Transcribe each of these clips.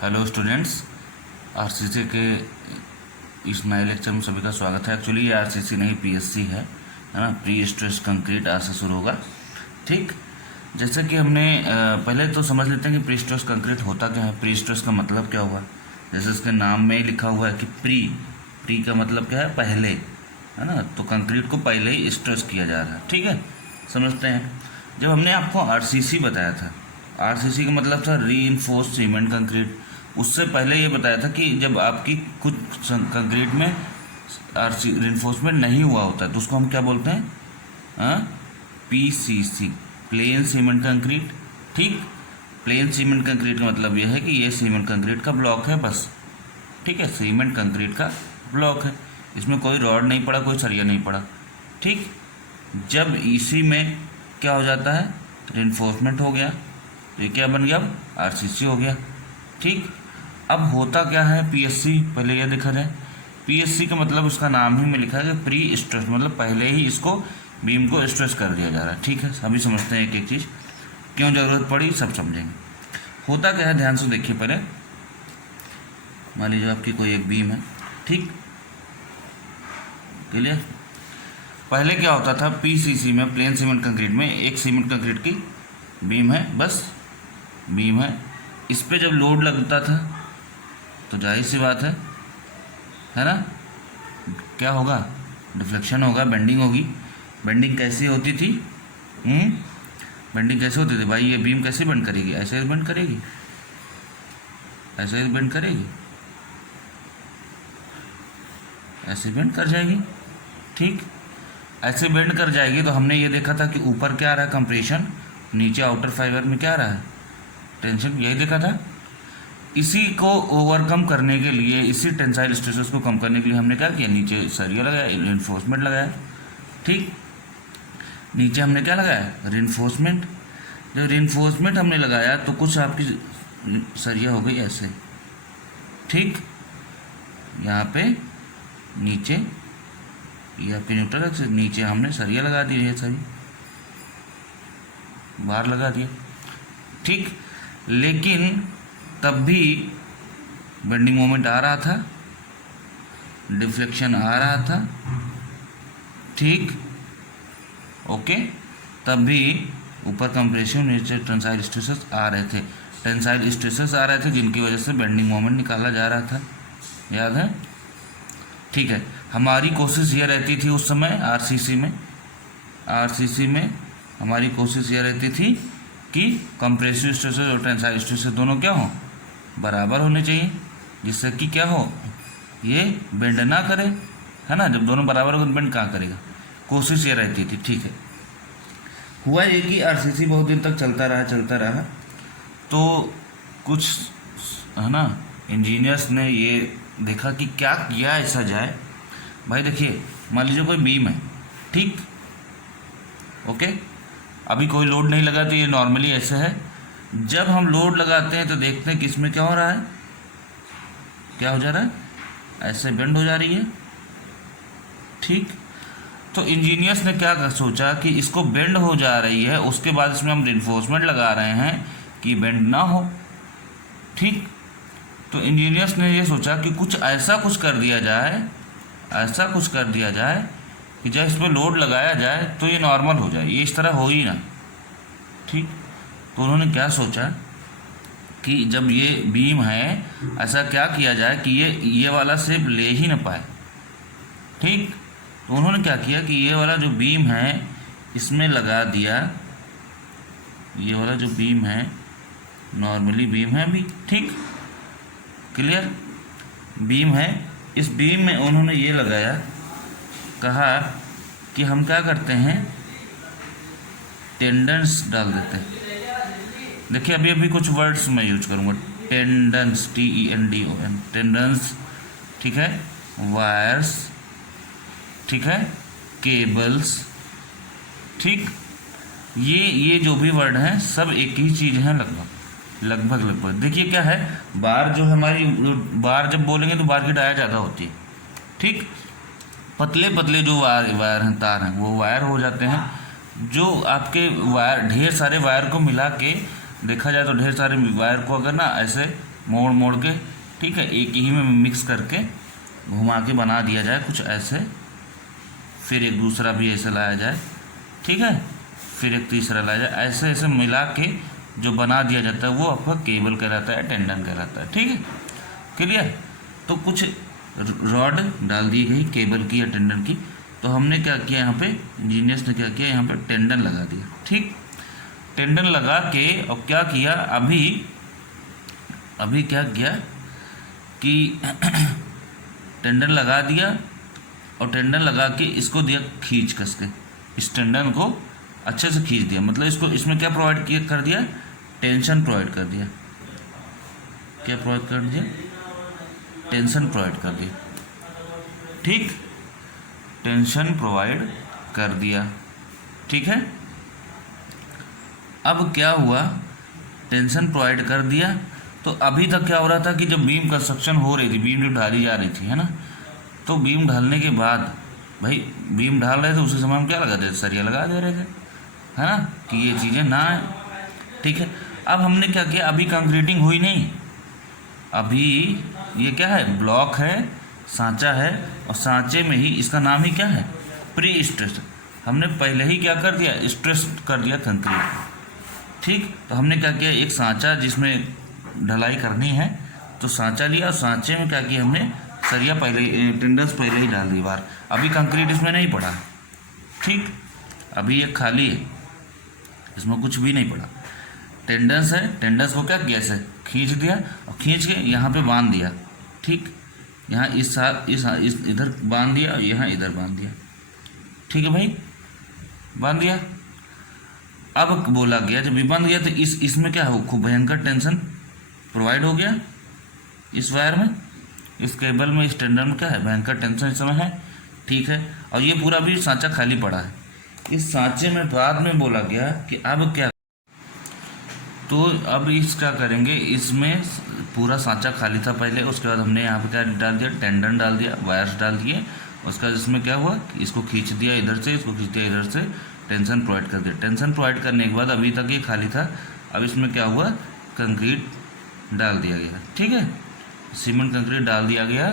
Hello students, RCC के इस नए लेक्चर में सभी का स्वागत है। एक्चुअली ये आरसीसी नहीं पीएससी है ना। प्री स्ट्रेस कंक्रीट आज से शुरू होगा। ठीक, जैसे कि हमने पहले तो समझ लेते हैं कि प्री स्ट्रेस कंक्रीट होता क्या है। प्री स्ट्रेस का मतलब क्या हुआ, जैसे इसके नाम में ही लिखा हुआ है कि प्री का मतलब क्या है, पहले, है ना। तो कंक्रीट को पहले ही स्ट्रेस किया जा रहा है। ठीक है, समझते हैं। जब हमने आपको आरसीसी बताया था, आरसीसी का मतलब था रीइंफोर्स्ड सीमेंट कंक्रीट। उससे पहले ये बताया था कि जब आपकी कुछ कंक्रीट में रीइंफोर्समेंट नहीं हुआ होता है तो उसको हम क्या बोलते हैं, पीसीसी, प्लेन सीमेंट कंक्रीट। ठीक, प्लेन सीमेंट कंक्रीट का मतलब यह है कि ये सीमेंट कंक्रीट का ब्लॉक है बस। ठीक है, सीमेंट कंक्रीट का ब्लॉक है, इसमें कोई रॉड नहीं पड़ा, कोई सरिया नहीं पड़ा। ठीक, जब इसी में क्या हो जाता है, रीइंफोर्समेंट हो गया, तो ये क्या बन गया, अब आरसीसी हो गया। ठीक, अब होता क्या है पीएससी, पहले यह देखा जाए। पीएससी का मतलब उसका नाम ही में लिखा है कि प्री स्ट्रेस, मतलब पहले ही इसको बीम को स्ट्रेस कर दिया जा रहा है। ठीक है, सभी समझते हैं एक एक चीज़, क्यों ज़रूरत पड़ी सब समझेंगे। होता क्या है, ध्यान से देखिए। पहले मान लीजिए आपकी कोई एक बीम है, ठीक, क्लियर। पहले क्या होता था, पीसीसी में, प्लेन सीमेंट कंक्रीट में, एक सीमेंट कंक्रीट की बीम है, बस बीम है। इस पे जब लोड लगता था तो जाहिर सी बात है ना, क्या होगा, डिफ्लेक्शन होगा, बेंडिंग होगी। बेंडिंग कैसी होती थी, बेंडिंग कैसे होती थी भाई, ये बीम कैसे बेंड करेगी, ऐसे बेंड करेगी, ऐसे बेंड करेगी, ऐसे बेंड कर जाएगी। ठीक, ऐसे बेंड कर जाएगी। तो हमने ये देखा था कि ऊपर क्या आ रहा है, कंप्रेशन, नीचे आउटर फाइबर में क्या आ रहा है, टेंशन, यही देखा था। इसी को ओवरकम करने के लिए, इसी टेंसाइल स्ट्रेसेस को कम करने के लिए हमने क्या किया, नीचे सरिया लगाया, रिइंफोर्समेंट लगाया। ठीक, नीचे हमने क्या लगाया, रिइंफोर्समेंट। जब रिइंफोर्समेंट हमने लगाया तो कुछ आपकी सरिया हो गई ऐसे। ठीक, यहाँ पे नीचे ये आपकी न्यूट्रल है, नीचे हमने सरिया लगा दी है, सभी बाहर लगा दिया। ठीक, लेकिन तब भी बेंडिंग मोमेंट आ रहा था, डिफ्लेक्शन आ रहा था। ठीक, ओके, तब भी ऊपर कंप्रेशन, नीचे टेंसाइल स्ट्रेसेस आ रहे थे। टेंसाइल स्ट्रेसेस आ रहे थे जिनकी वजह से बेंडिंग मोमेंट निकाला जा रहा था, याद है। ठीक है, हमारी कोशिश यह रहती थी उस समय आरसीसी में हमारी कोशिश यह रहती थी कि कंप्रेसिव स्ट्रेसेस और टेंसाइल स्ट्रेसेस दोनों क्या हों, बराबर होने चाहिए, जिससे कि क्या हो, ये बेंड ना करे, है ना। जब दोनों बराबर हो तो बेंड कहाँ करेगा, कोशिश ये रहती थी। ठीक है, हुआ ये कि आरसीसी बहुत दिन तक चलता रहा। तो कुछ, है ना, इंजीनियर्स ने ये देखा कि क्या किया ऐसा जाए। भाई देखिए, मान लीजिए कोई बीम है, ठीक, ओके, अभी कोई लोड नहीं लगा तो ये नॉर्मली ऐसे है। जब हम लोड लगाते हैं तो देखते हैं कि इसमें क्या हो रहा है, क्या हो जा रहा है, ऐसे बेंड हो जा रही है। ठीक, तो इंजीनियर्स ने क्या सोचा कि इसको बेंड हो जा रही है, उसके बाद इसमें हम रिइंफोर्समेंट लगा रहे हैं कि बेंड ना हो। ठीक, तो इंजीनियर्स ने ये सोचा कि ऐसा कुछ कर दिया जाए कि जब इसमें लोड लगाया जाए तो ये नॉर्मल हो जाए, ये इस तरह हो ही ना। ठीक, तो उन्होंने क्या सोचा कि जब ये बीम है, ऐसा क्या किया जाए कि ये वाला शेप ले ही ना पाए। ठीक, तो उन्होंने क्या किया कि ये वाला जो बीम है इसमें लगा दिया, ये वाला जो बीम है नॉर्मली बीम है अभी, ठीक, क्लियर, बीम है। इस बीम में उन्होंने ये लगाया, कहा कि हम क्या करते हैं, टेंडेंस डाल देते हैं। देखिए अभी कुछ वर्ड्स मैं यूज करूँगा, टेंडेंस, TENDON, टेंडेंस, ठीक है, वायर्स, ठीक है, केबल्स। ठीक, ये जो भी वर्ड हैं सब एक ही चीज़ हैं, लगभग। देखिए क्या है, बार जो हमारी, बार जब बोलेंगे तो बार की डाया ज़्यादा होती है। ठीक, पतले जो वायर हैं, तार हैं, वो वायर हो जाते हैं। जो आपके वायर, ढेर सारे वायर को मिला के देखा जाए तो ढेर सारे वायर को अगर ना ऐसे मोड़ मोड़ के, ठीक है, एक ही में मिक्स करके घुमा के बना दिया जाए कुछ ऐसे, फिर एक दूसरा भी ऐसे लाया जाए, ठीक है, फिर एक तीसरा लाया जाए, ऐसे ऐसे मिला के जो बना दिया जाता है वो आपका केबल कहलाता है, टेंडन कहलाता है। ठीक है, क्लियर। तो कुछ रॉड डाल दी गई केबल की या टेंडन की, तो हमने क्या किया यहाँ पे, इंजीनियर्स ने क्या किया यहाँ पे टेंडन लगा दिया। ठीक, टेंडन लगा के और क्या किया, अभी क्या किया कि टेंडन लगा दिया और टेंडन लगा के इसको दिया खींच कस के, इस टेंडन को अच्छे से खींच दिया, मतलब इसको इसमें क्या प्रोवाइड किया कर दिया, टेंशन प्रोवाइड कर दिया। क्या प्रोवाइड कर दिया, टेंशन प्रोवाइड कर दिया। ठीक, टेंशन प्रोवाइड कर दिया। ठीक है, अब क्या हुआ, टेंशन प्रोवाइड कर दिया, तो अभी तक क्या हो रहा था कि जब बीम कंस्ट्रक्शन हो रही थी, बीम जब ढाली जा रही थी, है ना, तो बीम ढालने के बाद भाई बीम ढाल रहे थे उसी समय हम क्या लगा देते, सरिया लगा दे रहे थे, है ना, कि ये चीज़ें ना आए। ठीक है, अब हमने क्या किया, अभी कंक्रीटिंग हुई नहीं, अभी ये क्या है, ब्लॉक है, सांचा है, और सांचे में ही इसका नाम ही क्या है, प्री स्ट्रेस। हमने पहले ही क्या कर दिया, स्ट्रेस कर दिया कंक्रीट। ठीक, तो हमने क्या किया, एक सांचा जिसमें ढलाई करनी है तो सांचा लिया, और सांचे में क्या किया हमने, सरिया पहले टेंडर्स पहले ही डाल दी बाहर, अभी कंक्रीट इसमें नहीं पड़ा। ठीक, अभी ये खाली है, इसमें कुछ भी नहीं पड़ा, टेंडर्स है, टेंडर्स को क्या किया, ऐसे खींच दिया और खींच के यहाँ पे बांध दिया। ठीक, यहाँ इस साथ इस इधर बांध दिया और यहाँ इधर बांध दिया। ठीक है भाई, बांध दिया। अब बोला गया जब ये बंद गया तो इसमें क्या हो, खूब भयंकर टेंशन प्रोवाइड हो गया इस वायर में, इस केबल में, इस टेंडर में क्या है, भयंकर टेंशन इस समय है। ठीक है, और ये पूरा भी सांचा खाली पड़ा है। इस सांचे में बाद में बोला गया कि अब क्या, तो अब इस क्या करेंगे, इसमें पूरा सांचा खाली था पहले, उसके बाद हमने यहाँ पे क्या डाल दिया, टेंडन डाल दिया, वायर्स डाल दिए, उसका इसमें क्या हुआ, इसको खींच दिया इधर से, इसको खींच दिया इधर से, टेंशन प्रोवाइड कर दिया। टेंशन प्रोवाइड करने के बाद अभी तक ये खाली था, अब इसमें क्या हुआ, कंक्रीट डाल दिया गया। ठीक है, सीमेंट कंक्रीट डाल दिया गया,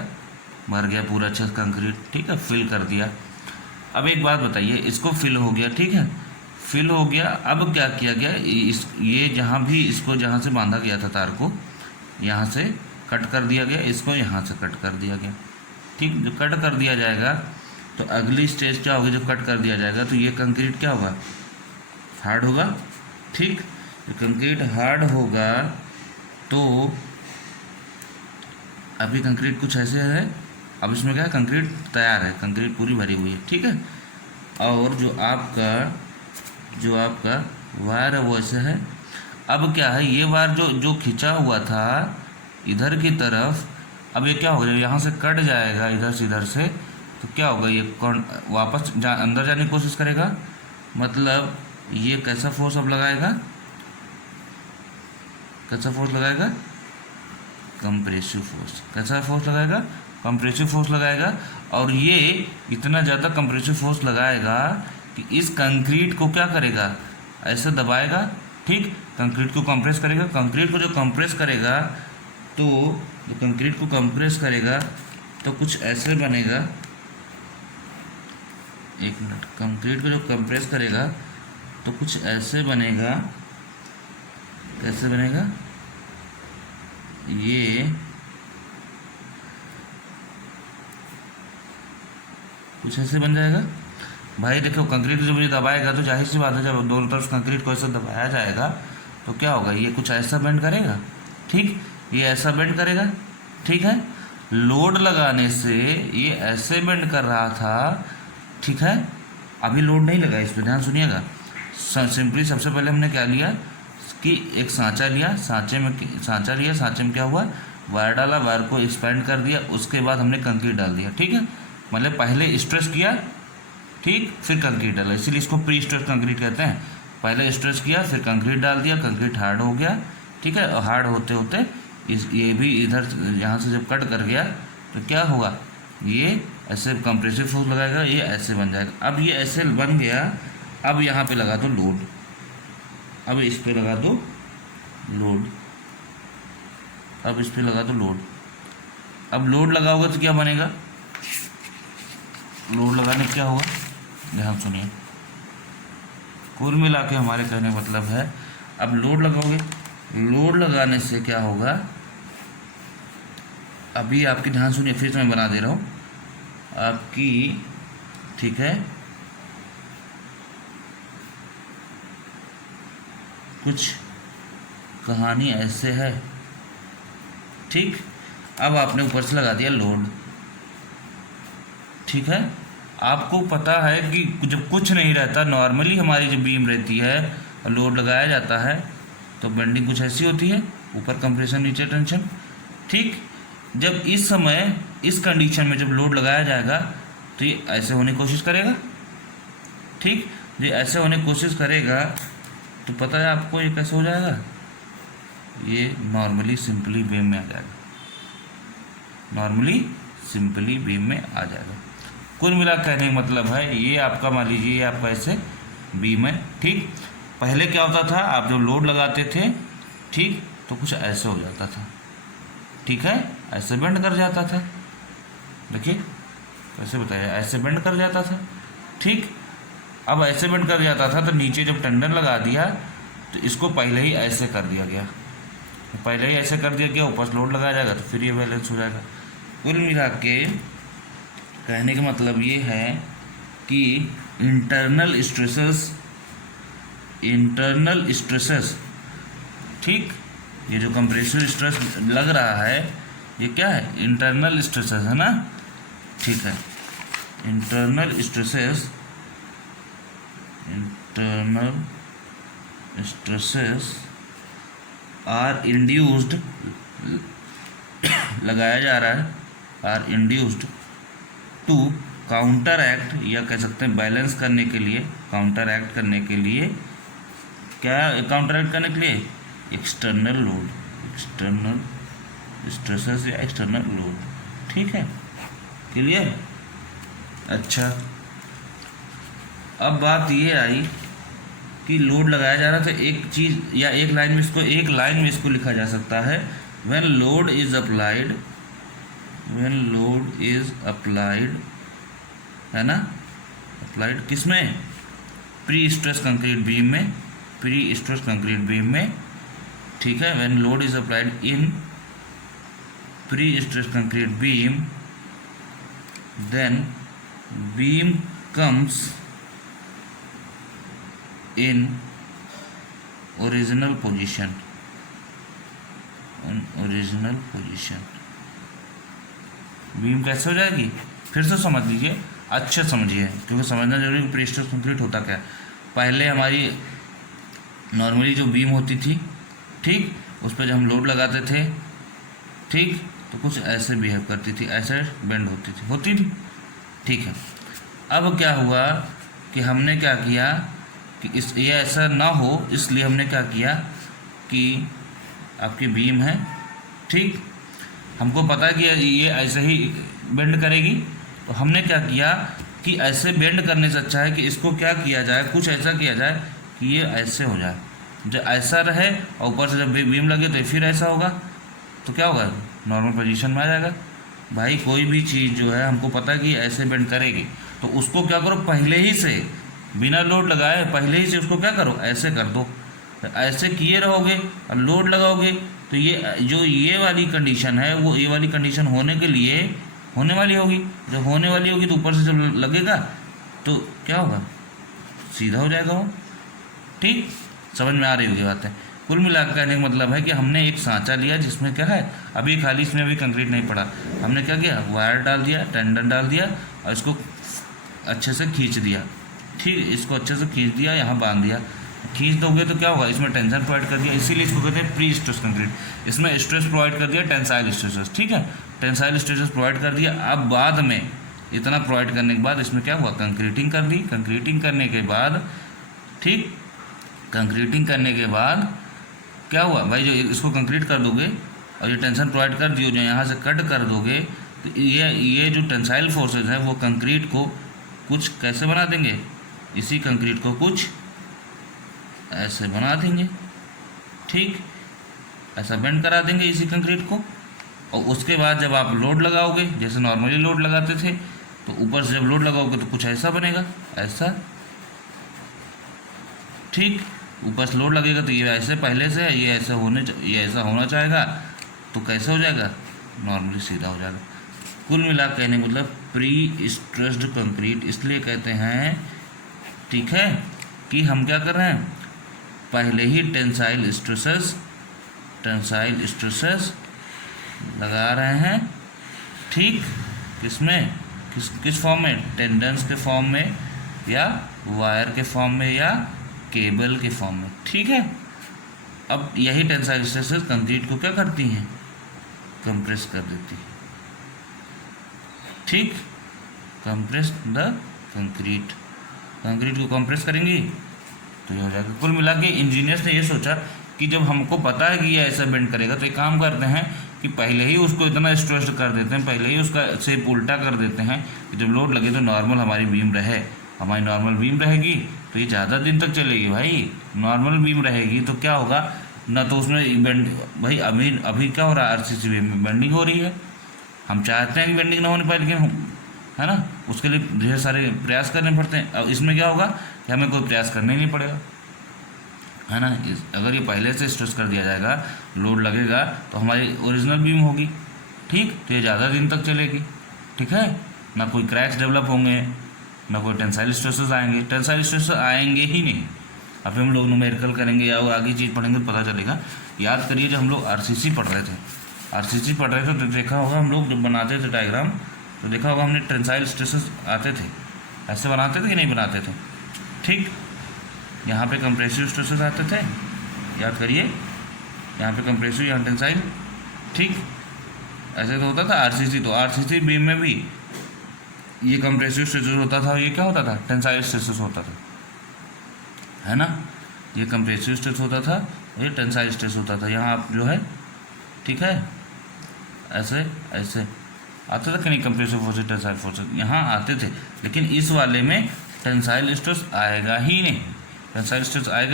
भर गया पूरा अच्छा कंक्रीट। ठीक है, फिल कर दिया। अब एक बात बताइए, इसको फिल हो गया, ठीक है, फिल हो गया, अब क्या किया गया, ये जहाँ भी इसको जहाँ से बांधा गया था तार को, यहाँ से कट कर दिया गया, इसको यहाँ से कट कर दिया गया। ठीक, जो कट कर दिया जाएगा तो अगली स्टेज क्या होगी, जब कट कर दिया जाएगा तो ये कंक्रीट क्या होगा, हार्ड होगा। ठीक, तो कंक्रीट हार्ड होगा, तो अभी कंक्रीट कुछ ऐसे है, अब इसमें क्या है, कंक्रीट तैयार है, कंक्रीट पूरी भरी हुई है। ठीक है, और जो आपका वायर है वो ऐसे है। अब क्या है, ये वायर जो खिंचा हुआ था इधर की तरफ, अब ये क्या होगा, यहाँ से कट जाएगा इधर से, तो क्या होगा, ये वापस अंदर जाने की कोशिश करेगा, मतलब ये कैसा फोर्स अब लगाएगा, कैसा फोर्स लगाएगा, कंप्रेसिव फोर्स। कैसा फोर्स लगाएगा, कंप्रेसिव फोर्स लगाएगा, और ये इतना ज़्यादा कंप्रेसिव फोर्स लगाएगा कि इस कंक्रीट को क्या करेगा, ऐसे दबाएगा। ठीक, कंक्रीट को कंप्रेस करेगा, कंक्रीट को जो कंप्रेस करेगा, तो जो कंक्रीट को कंप्रेस करेगा तो कुछ ऐसे बनेगा, एक मिनट, कंक्रीट को जो कंप्रेस करेगा तो कुछ ऐसे बनेगा, कैसे बनेगा, ये कुछ ऐसे बन जाएगा भाई। देखो, कंक्रीट जब ये दबाएगा तो जाहिर सी बात है, जब दोनों तरफ कंक्रीट को ऐसे दबाया जाएगा तो क्या होगा, ये कुछ ऐसा बेंड करेगा। ठीक, ये ऐसा बेंड करेगा। ठीक है, लोड लगाने से ये ऐसे बेंड कर रहा था। ठीक है, अभी लोड नहीं लगा, इस पर ध्यान सुनिएगा। सिंपली सबसे पहले हमने क्या लिया कि एक सांचा लिया, सांचे में क्या हुआ, वायर डाला, वायर को एक्सपेंड कर दिया, उसके बाद हमने कंक्रीट डाल दिया। ठीक है, मतलब पहले स्ट्रेस किया, ठीक, फिर कंक्रीट डाला, इसीलिए इसको प्री स्ट्रेस कंक्रीट कहते हैं। पहले स्ट्रेस किया, फिर कंक्रीट डाल दिया, कंक्रीट हार्ड हो गया। ठीक है, और हार्ड होते होते ये भी इधर यहाँ से जब कट कर गया तो क्या होगा, ये ऐसे कंप्रेसिव फोर्स लगाएगा, ये ऐसे बन जाएगा। अब ये ऐसे बन गया, अब यहाँ पे लगा दो लोड, अब इस पे लगा दो लोड। अब इस पर लगा दो लोड। अब लोड लगाओगे तो क्या बनेगा, लोड लगाने क्या होगा, ध्यान सुनिए। कुल मिला के हमारे कहने का मतलब है, अब लोड लगाओगे, लोड लगाने से क्या होगा, अभी आपकी ध्यान सुनिए, फिर से मैं बना दे रहा हूँ आपकी, ठीक है। कुछ कहानी ऐसे है, ठीक। अब आपने ऊपर से लगा दिया लोड, ठीक है। आपको पता है कि जब कुछ नहीं रहता, नॉर्मली हमारी जब बीम रहती है और लोड लगाया जाता है तो बेंडिंग कुछ ऐसी होती है, ऊपर कंप्रेशन नीचे टेंशन, ठीक। जब इस समय इस कंडीशन में जब लोड लगाया जाएगा तो ये ऐसे होने की कोशिश करेगा, ठीक। ये ऐसे होने की कोशिश करेगा तो पता है आपको ये कैसे हो जाएगा, ये नॉर्मली सिंपली बीम में आ जाएगा, नॉर्मली सिंपली बीम में आ जाएगा। कुल मिला कहने का मतलब है, ये आपका मान लीजिए ये आपका ऐसे बीम है, ठीक। पहले क्या होता था, आप जब लोड लगाते थे, ठीक, तो कुछ ऐसे हो जाता था, ठीक है, ऐसे बेंड कर जाता था। देखिए कैसे बताया, ऐसे बेंड कर जाता था, ठीक। अब ऐसे बेंड कर जाता था तो नीचे जब टेंडन लगा दिया तो इसको पहले ही ऐसे कर दिया गया, पहले ही ऐसे कर दिया गया, ऊपर से लोड लगाया जाएगा तो फिर ये बैलेंस हो जाएगा। कुल मिला के कहने का मतलब ये है कि इंटरनल स्ट्रेसेस, ठीक, ये जो कंप्रेसिव स्ट्रेस लग रहा है ये क्या है, इंटरनल स्ट्रेसेस है ना, ठीक है। इंटरनल स्ट्रेसेस आर इंड्यूस्ड, लगाया जा रहा है, are induced to counteract, या कह सकते हैं बैलेंस करने के लिए, काउंटर एक्ट करने के लिए, क्या काउंटर एक्ट करने के लिए, एक्सटर्नल लोड, एक्सटर्नल स्ट्रेसेस या एक्सटर्नल लोड, ठीक है, क्लियर। अच्छा, अब बात ये आई कि लोड लगाया जा रहा था, एक चीज़ या एक लाइन में इसको लिखा जा सकता है, व्हेन लोड इज अप्लाइड, है ना, अप्लाइड किस में, प्री स्ट्रेस कंक्रीट बीम में, प्री स्ट्रेस कंक्रीट बीम में, ठीक है। When load is applied in pre stress concrete beam, then beam comes in original position, beam कैसे हो जाएगी, फिर से समझ लीजिए, अच्छे समझिए, क्योंकि समझना जरूरी है। प्री स्ट्रेस कंक्रीट होता क्या है, पहले हमारी नॉर्मली जो बीम होती थी, ठीक, उस पर जब हम लोड लगाते थे, ठीक, तो कुछ ऐसे बिहेव करती थी, ऐसे बेंड होती थी, ठीक है। अब क्या हुआ कि हमने क्या किया कि ये ऐसा ना हो, इसलिए हमने क्या किया कि आपकी बीम है, ठीक, हमको पता है कि ये ऐसे ही बेंड करेगी, तो हमने क्या किया कि ऐसे बेंड करने से अच्छा है कि इसको क्या किया जाए, कुछ ऐसा किया जाए कि ये ऐसे हो जाए, जब ऐसा रहे और ऊपर से जब बीम लगे तो फिर ऐसा होगा, तो क्या होगा, नॉर्मल पोजीशन में आ जाएगा। भाई कोई भी चीज़ जो है हमको पता है कि ऐसे बेंड करेगी, तो उसको क्या करो, पहले ही से बिना लोड लगाए पहले ही से उसको क्या करो, ऐसे कर दो। तो ऐसे किए रहोगे और लोड लगाओगे तो ये वाली कंडीशन है, वो ये वाली कंडीशन होने के लिए होने वाली होगी, जब होने वाली होगी तो ऊपर से जब लगेगा तो क्या होगा, सीधा हो जाएगा वो, ठीक, समझ में आ रही होगी बात है। कुल मिलाकर कहने का मतलब है कि हमने एक सांचा लिया जिसमें क्या है, अभी खाली इसमें अभी कंक्रीट नहीं पड़ा, हमने क्या किया, वायर डाल दिया, टेंडन डाल दिया और इसको अच्छे से खींच दिया, ठीक, इसको अच्छे से खींच दिया, यहाँ बांध दिया। खींच दोगे तो क्या होगा, इसमें टेंशन प्रोवाइड कर दिया, इसीलिए इसको कहते हैं प्री स्ट्रेस कंक्रीट। इसमें स्ट्रेस प्रोवाइड कर दिया, टेंसाइल स्ट्रेसेस, ठीक है, टेंसाइल स्ट्रेसेस प्रोवाइड कर दिया। अब बाद में इतना प्रोवाइड करने के बाद इसमें क्या हुआ, कंक्रीटिंग कर दी। कंक्रीटिंग करने के बाद, ठीक, कंक्रीटिंग करने के बाद क्या हुआ भाई, जो इसको कंक्रीट कर दोगे और ये टेंशन प्रोवाइड कर दियो, जो यहाँ से कट कर दोगे तो ये जो टेंसाइल फोर्सेज हैं वो कंक्रीट को कुछ कैसे बना देंगे, इसी कंक्रीट को कुछ ऐसे बना देंगे, ठीक। ऐसा बेंड करा देंगे इसी कंक्रीट को। और उसके बाद जब आप लोड लगाओगे, जैसे नॉर्मली लोड लगाते थे, तो ऊपर से जब लोड लगाओगे तो कुछ ऐसा बनेगा, ऐसा, ठीक। ऊपर से लोड लगेगा तो ये ऐसे पहले से है, ये ऐसा होना चाहेगा, तो कैसे हो जाएगा, नॉर्मली सीधा हो जाएगा। कुल मिला कहने मतलब प्री स्ट्रेस्ड कंक्रीट इसलिए कहते हैं, ठीक है, कि हम क्या कर रहे हैं, पहले ही टेंसाइल स्ट्रेसेस लगा रहे हैं, ठीक। किसमें, किस फॉर्म में, टेंडेंस के फॉर्म में, या वायर के फॉर्म में, या केबल के फॉर्म में, ठीक है। अब यही टेंसाइल स्ट्रेसेस कंक्रीट को क्या करती हैं, कंप्रेस कर देती है, ठीक। कंप्रेस द कंक्रीट को कंप्रेस करेंगी तो ये हो जाएगा। कुल मिला के इंजीनियर्स ने ये सोचा कि जब हमको पता है कि ये ऐसा बेंड करेगा, तो एक काम करते हैं कि पहले ही उसको इतना स्ट्रेस्ड कर देते हैं, पहले ही उसका शेप उल्टा कर देते हैं कि जब लोड लगे तो नॉर्मल हमारी बीम रहे। हमारी नॉर्मल बीम रहेगी तो ये ज़्यादा दिन तक चलेगी भाई। नॉर्मल बीम रहेगी तो क्या होगा ना, तो उसमें बेंड, भाई अभी क्या हो रहा है, आरसीसी बीम में बेंडिंग हो रही है। हम चाहते हैं कि बेंडिंग ना होने पाए, लेकिन है ना, उसके लिए ढेर सारे प्रयास करने पड़ते हैं। अब इसमें क्या होगा कि हमें कोई प्रयास करना ही नहीं पड़ेगा, है ना। अगर ये पहले से स्ट्रेस कर दिया जाएगा, लोड लगेगा तो हमारी ओरिजिनल बीम होगी, ठीक। तो ये ज़्यादा दिन तक चलेगी, ठीक है। ना कोई क्रैक्स डेवलप होंगे, ना कोई टेंसाइल स्ट्रेसेस आएंगे। टेंसाइल स्ट्रेसेस आएंगे ही नहीं। अभी हम लोग न्यूमेरिकल करेंगे या और आगे चीज़ पढ़ेंगे तो पता चलेगा। याद करिए जब हम लोग आरसीसी पढ़ रहे थे तो देखा होगा हम लोग जब बनाते थे डायग्राम, तो देखा होगा हमने टेंसाइल स्ट्रेसेस आते थे, ऐसे बनाते थे कि नहीं बनाते थे, ठीक। यहाँ पे कंप्रेसिव स्ट्रेसेस आते थे, याद करिए, यहाँ पे कंप्रेसिव, यहाँ टेंसाइल, ठीक। ऐसे तो होता था आरसीसी। तो आरसीसी बीम में भी ये कंप्रेसिव स्ट्रेसेस होता था, ये क्या होता था, टेंसाइल स्ट्रेसेस होता था, है ना। ये कंप्रेसिव स्ट्रेस होता था, ये टेंसाइल स्ट्रेस होता था। यहाँ आप जो है, ठीक है, ऐसे आते थे कि नहीं, कंप्रेसिव फोर्सेस, टेंसाइल फोर्सेस यहाँ आते थे। लेकिन इस वाले में टेंसाइल स्ट्रेस आएगा ही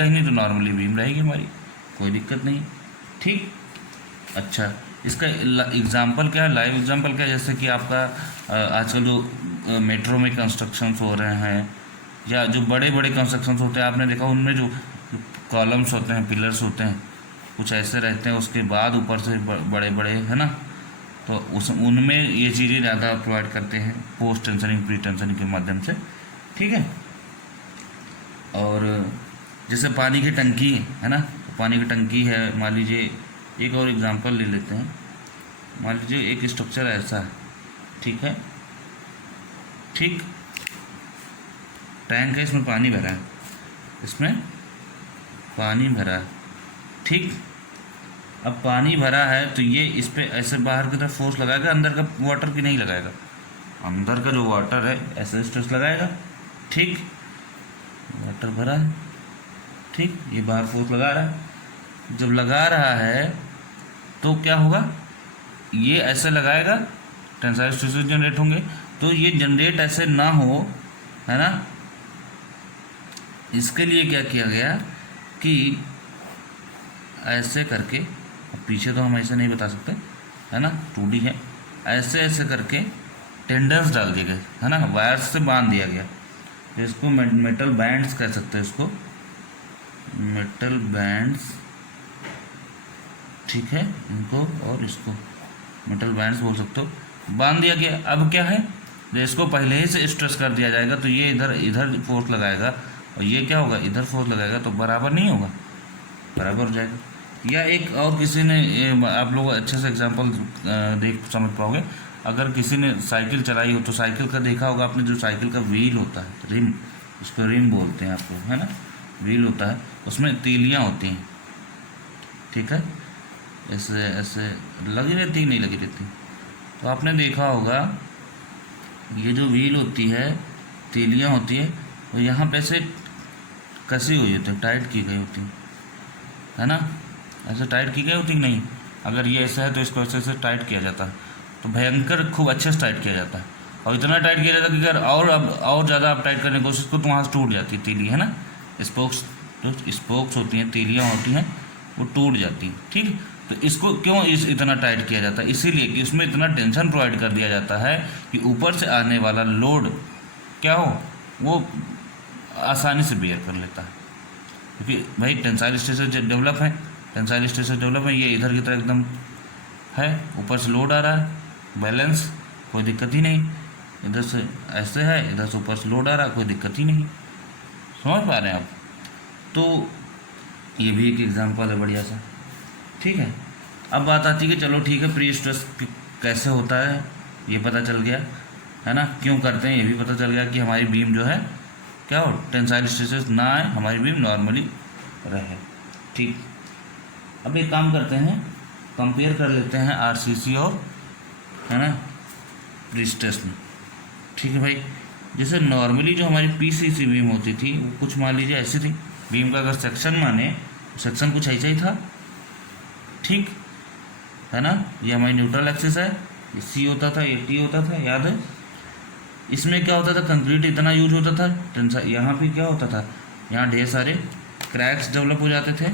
नहीं, तो नॉर्मली बीम रहेगी हमारी, कोई दिक्कत नहीं, ठीक। अच्छा, इसका एग्जाम्पल क्या है, लाइव एग्जाम्पल क्या है, जैसे कि आपका आजकल जो मेट्रो में कंस्ट्रक्शंस हो रहे हैं, या जो बड़े बड़े कंस्ट्रक्शंस होते हैं, आपने देखा उनमें जो कॉलम्स होते हैं, पिलर्स होते हैं, कुछ ऐसे रहते हैं, उसके बाद ऊपर से बड़े बड़े, है ना। तो उनमें ये चीज़ें ज़्यादा प्रोवाइड करते हैं पोस्ट टेंशनिंग प्री टेंशनिंग के माध्यम से, ठीक है। और जैसे पानी की टंकी है ना, तो पानी की टंकी है, मान लीजिए एक और एग्जांपल ले लेते हैं। मान लीजिए एक स्ट्रक्चर ऐसा है, ठीक है, ठीक। टैंक है, इसमें पानी भरा है, ठीक। अब पानी भरा है तो ये इस पर ऐसे बाहर की तरफ फोर्स लगाएगा, अंदर का वाटर की नहीं लगाएगा, अंदर का जो वाटर है ऐसे स्ट्रेस लगाएगा, ठीक। वाटर भरा है, ठीक, ये बाहर फोर्स लगा रहा है। जब लगा रहा है तो क्या होगा, ये ऐसे लगाएगा, टेंसाइल स्ट्रेसेस जनरेट होंगे। तो ये जनरेट ऐसे ना हो, है ना, इसके लिए क्या किया गया कि ऐसे करके, पीछे तो हम ऐसे नहीं बता सकते, है ना, 2D है, ऐसे करके टेंडन्स डाल दिए गए, है ना, वायर्स से बांध दिया गया। तो इसको मेटल बैंड्स कह सकते हैं, इसको मेटल बैंड्स, ठीक है, इनको और इसको मेटल बैंड्स बोल सकते हो, बांध दिया गया। अब क्या है, इसको पहले ही से स्ट्रेस कर दिया जाएगा, तो ये इधर फोर्स लगाएगा, और ये क्या होगा, इधर फोर्स लगाएगा, तो बराबर नहीं होगा, बराबर हो जाएगा। या एक और किसी ने, आप लोग अच्छे से एग्जांपल देख समझ पाओगे, अगर किसी ने साइकिल चलाई हो तो साइकिल का देखा होगा आपने, जो साइकिल का व्हील होता है, रिम, उसको रिम बोलते हैं आपको, है ना, व्हील होता है, उसमें तीलियाँ होती हैं, ठीक है, ऐसे लगी रहती नहीं लगी रहती। तो आपने देखा होगा ये जो व्हील होती है, तीलियाँ होती है, वो यहाँ पे से कसी हुई होती है, टाइट की गई होती है ना, ऐसे टाइट की गई होती नहीं। अगर ये ऐसा है तो इसको ऐसे टाइट किया जाता है, तो भयंकर खूब अच्छे से टाइट किया जाता है, और इतना टाइट किया जाता है कि अगर और ज़्यादा आप टाइट करने की कोशिश करो तो वहाँ से टूट जाती है तीली, है ना, स्पोक्स होती हैं, तीलियाँ होती हैं, वो टूट जाती हैं, ठीक। तो इसको क्यों इतना टाइट किया जाता है? इसीलिए कि उसमें इतना टेंशन प्रोवाइड कर दिया जाता है कि ऊपर से आने वाला लोड क्या हो, वो आसानी से बियर कर लेता है। क्योंकि भाई टेंसाइल स्ट्रेसेस डेवलप है, टेंसाइल स्ट्रेसेस डेवलप है, ये इधर की तरह एकदम है, ऊपर से लोड आ रहा है, बैलेंस, कोई दिक्कत ही नहीं। इधर से ऐसे है, इधर से ऊपर से लोड आ रहा है, कोई दिक्कत ही नहीं। समझ पा रहे हैं आप? तो ये भी एक एग्जांपल है बढ़िया सा। ठीक है, अब बात आती है कि चलो ठीक है, प्री स्ट्रेस कैसे होता है ये पता चल गया है ना, क्यों करते हैं ये भी पता चल गया कि हमारी बीम जो है क्या हो, टेंसाइल स्ट्रेसेस ना आए, हमारी बीम नॉर्मली रहे। ठीक, अब एक काम करते हैं, कंपेयर कर लेते हैं आरसीसी और है ना प्री स्ट्रेस में। ठीक है भाई, जैसे नॉर्मली जो हमारी पीसीसी बीम होती थी वो कुछ मान लीजिए ऐसी थी। बीम का अगर सेक्शन माने, सेक्शन कुछ ऐसा ही था। ठीक है ना, ये हमारी न्यूट्रल एक्सिस है, ये सी होता था, ये टी होता था, याद है? इसमें क्या होता था, कंक्रीट इतना यूज होता था, यहाँ पे क्या होता था, यहाँ ढेर सारे क्रैक्स डेवलप हो जाते थे,